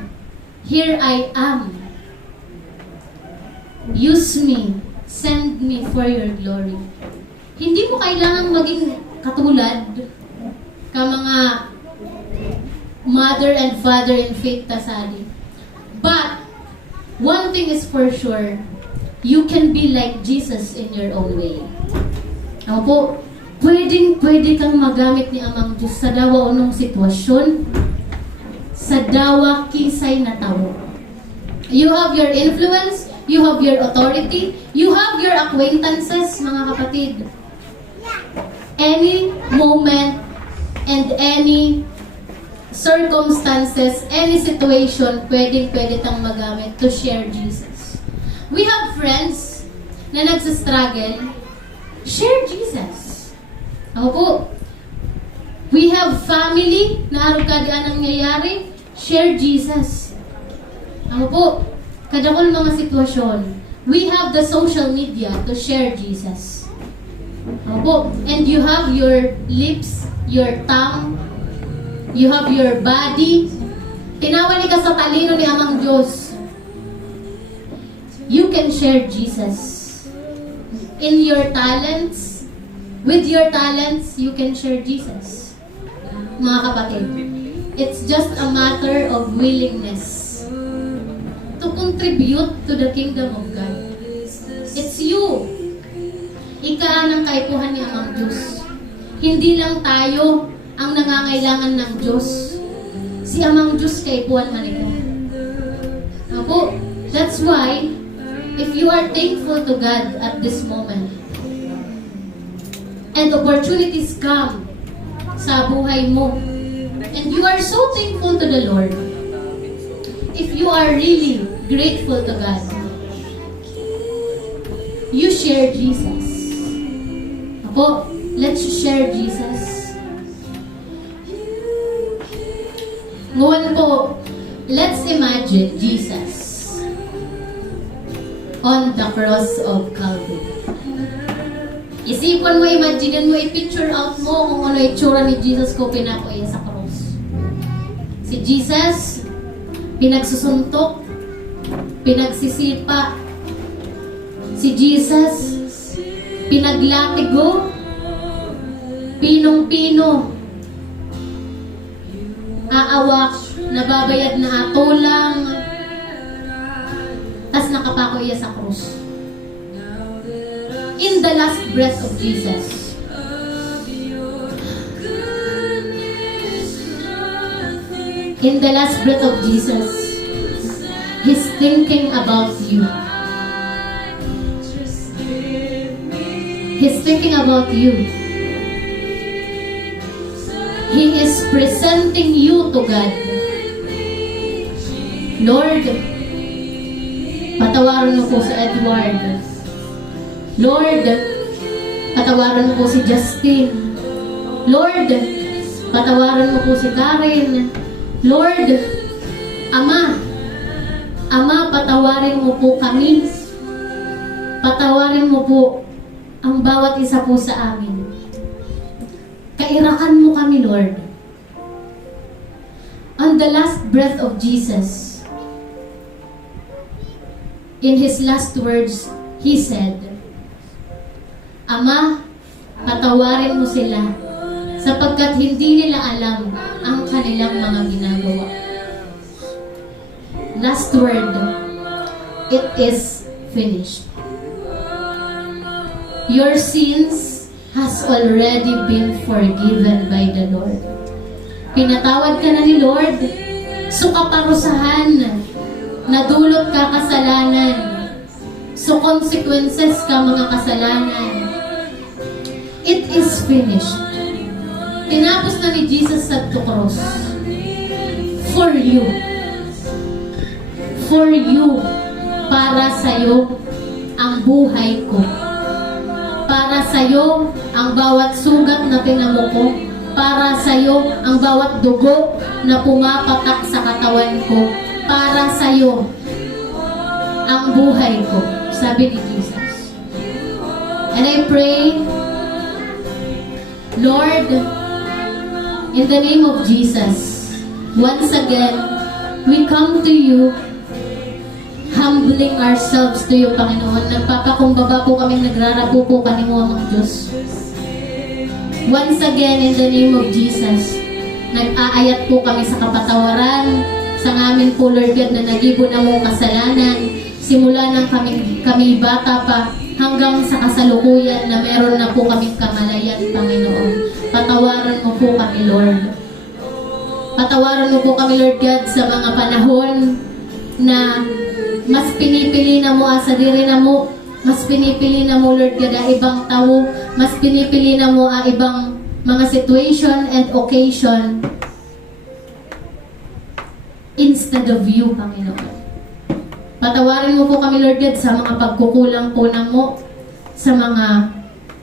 here I am. Use me. Send me for your glory. Hindi mo kailangang maging katulad ka mga mother and father in faith tasali. But, one thing is for sure, you can be like Jesus in your own way. Ako po, pwede kang magamit ni Amang Diyos sa dawa unong sitwasyon, sa dawa kisay na tao. You have your influence, you have your authority, you have your acquaintances, mga kapatid. Any moment and any circumstances, any situation, pwede kang magamit to share Jesus. We have friends na nagsastruggle, share Jesus. Ako po, we have family na arugkadaan ang nangyayari, share Jesus. Ako po, kadakol mga sitwasyon, we have the social media to share Jesus. Ako po, and you have your lips, your tongue, you have your body. Tinawani ka sa talino ni Amang Diyos. You can share Jesus. In your talents, with your talents, you can share Jesus. Mga kapatid, it's just a matter of willingness to contribute to the kingdom of God. It's you. Ika ng kaipuhan ni Amang Diyos. Hindi lang tayo ang nangangailangan ng Diyos. Si Amang Diyos kaipuhan man ito. Ako, that's why, if you are thankful to God at this moment, and opportunities come sa buhay mo. And you are so thankful to the Lord. If you are really grateful to God, you share Jesus. Ako, let's share Jesus. Ngayon po, let's imagine Jesus on the cross of Calvary. Isipan mo, imaginean mo, i-picture out mo kung ano itsura ni Jesus ko pinakuya sa cross. Si Jesus, pinagsusuntok, pinagsisipa. Si Jesus, pinaglatigo, pinong-pino, aawak, nababayad na atulang, tas nakapako iya sa krus. In the last breath of Jesus, in the last breath of Jesus, He's thinking about you. He's thinking about you. He is presenting you to God. Lord, patawaran mo po si Edward. Lord, patawaran mo po si Justin. Lord, patawaran mo po si Karen. Lord, Ama, patawarin mo po kami. Patawarin mo po ang bawat isa po sa amin. Kairakan mo kami, Lord. On the last breath of Jesus, in His last words, He said, Ama, patawarin mo sila sapagkat hindi nila alam ang kanilang mga ginagawa. Last word, it is finished. Your sins has already been forgiven by the Lord. Pinatawad ka na ni Lord, so kaparusahan, nadulot ka kasalanan, so consequences ka mga kasalanan. It is finished. Tinapos na ni Jesus sa cross. For you. For you. Para sa'yo ang buhay ko. Para sa'yo ang bawat sugat na pinamo ko. Para sa'yo ang bawat dugo na pumapatak sa katawan ko. Para sa'yo ang buhay ko. Sabi ni Jesus. And I pray, Lord, in the name of Jesus, once again, we come to you, humbling ourselves to you, Panginoon. Nagpapakumbaba po kami, nagrarapo po kanimo amang Diyos. Once again, in the name of Jesus, nag-aayat po kami sa kapatawaran, sa amin po, Lord God, na nagibo na mong kasalanan, simula ng kami bata pa, hanggang sa kasalukuyan na meron na po kaming kamalayan, Panginoon. Patawaran mo po kami, Lord. Patawaran mo po kami, Lord God, sa mga panahon na mas pinipili na mo sa diri na mo, mas pinipili na mo, Lord God, ibang tao, mas pinipili na mo ibang mga situation and occasion instead of you, Panginoon. Patawarin mo po kami, Lord God, sa mga pagkukulang po na mo, sa mga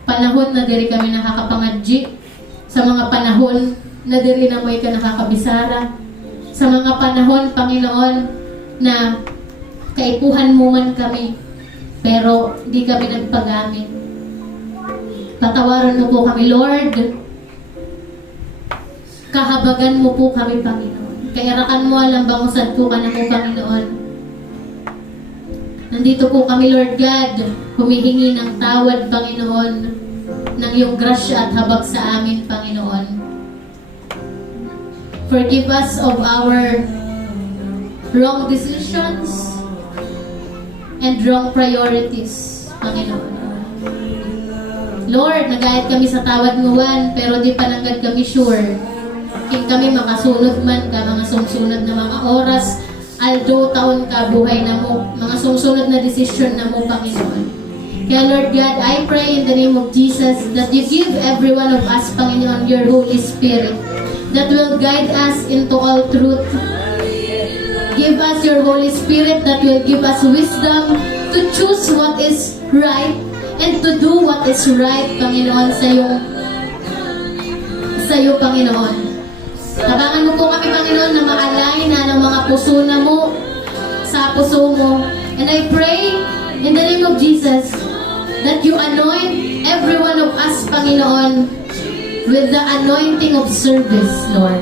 panahon na diri kami nakakapangadji, sa mga panahon na diri na mo ka nakakabisara, sa mga panahon, Panginoon, na kaipuhan mo man kami, pero di kami nagpagamit. Patawaran mo po kami, Lord. Kahabagan mo po kami, Panginoon. Kairakan mo, alam bang usad po ka na po, Panginoon. Nandito po kami, Lord God, humihingi ng tawad, Panginoon, ng iyong grasya at habag sa amin, Panginoon. Forgive us of our wrong decisions and wrong priorities, Panginoon. Lord, nagayat kami sa tawad nguwan, pero di pa nanggad kami sure. King kami makasunod man ka, mga sumsunod na mga oras, although taon ka buhay na mo, mga sumusunod na desisyon na mo, Panginoon. Kaya Lord God, I pray in the name of Jesus that you give every one of us, Panginoon, your Holy Spirit that will guide us into all truth. Give us your Holy Spirit that will give us wisdom to choose what is right and to do what is right, Panginoon, sa iyo, Panginoon. Tabangan mo po kami, Panginoon, na ma-align na ng mga puso na mo sa puso mo. And I pray in the name of Jesus that you anoint every one of us, Panginoon, with the anointing of service, Lord.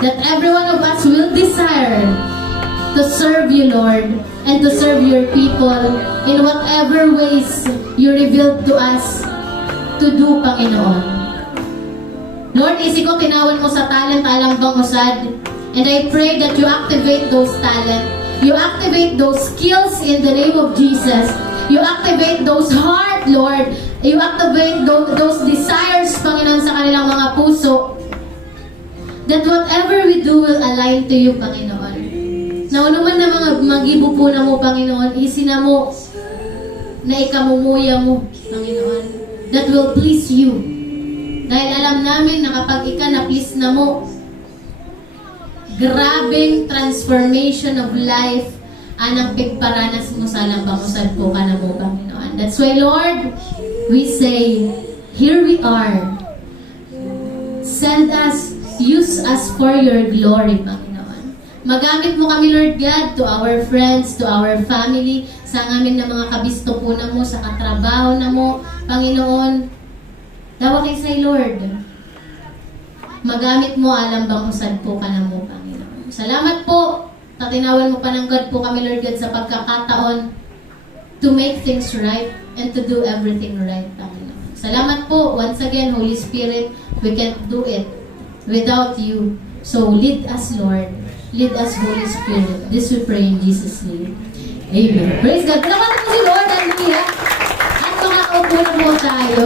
That every one of us will desire to serve you, Lord, and to serve your people in whatever ways you revealed to us to do, Panginoon. Lord, isi ko tinawan mo sa talent alang bang usad, and I pray that you activate those talent, you activate those skills in the name of Jesus, you activate those heart, Lord, you activate those desires, Panginoon, sa kanilang mga puso, that whatever we do will align to you, Panginoon. Na ano man na mga magibo po na mo, Panginoon, isina mo na ikamumuya mo, Panginoon, that will please you. Dahil alam namin na kapag na-please na mo, grabing transformation of life anang pigparanas mo sa lambamusad po ka na mo, Panginoon. That's why, Lord, we say, here we are. Send us, use us for your glory, Panginoon. Magamit mo kami, Lord God, to our friends, to our family, sa amin na mga kabisto po na mo, sa katrabaho na mo, Panginoon. Dawa kay say, Lord, magamit mo, alam bang usad po ka na mo, Panginoon. Salamat po, tatinawan mo pa ng God po kami, Lord God, sa pagkakataon to make things right and to do everything right, Panginoon. Salamat po, once again, Holy Spirit, we can't do it without you. So, lead us, Lord. Lead us, Holy Spirit. This we pray in Jesus' name. Amen. Praise God. Palawan po si Lord, hallelujah. At makaupo na po tayo.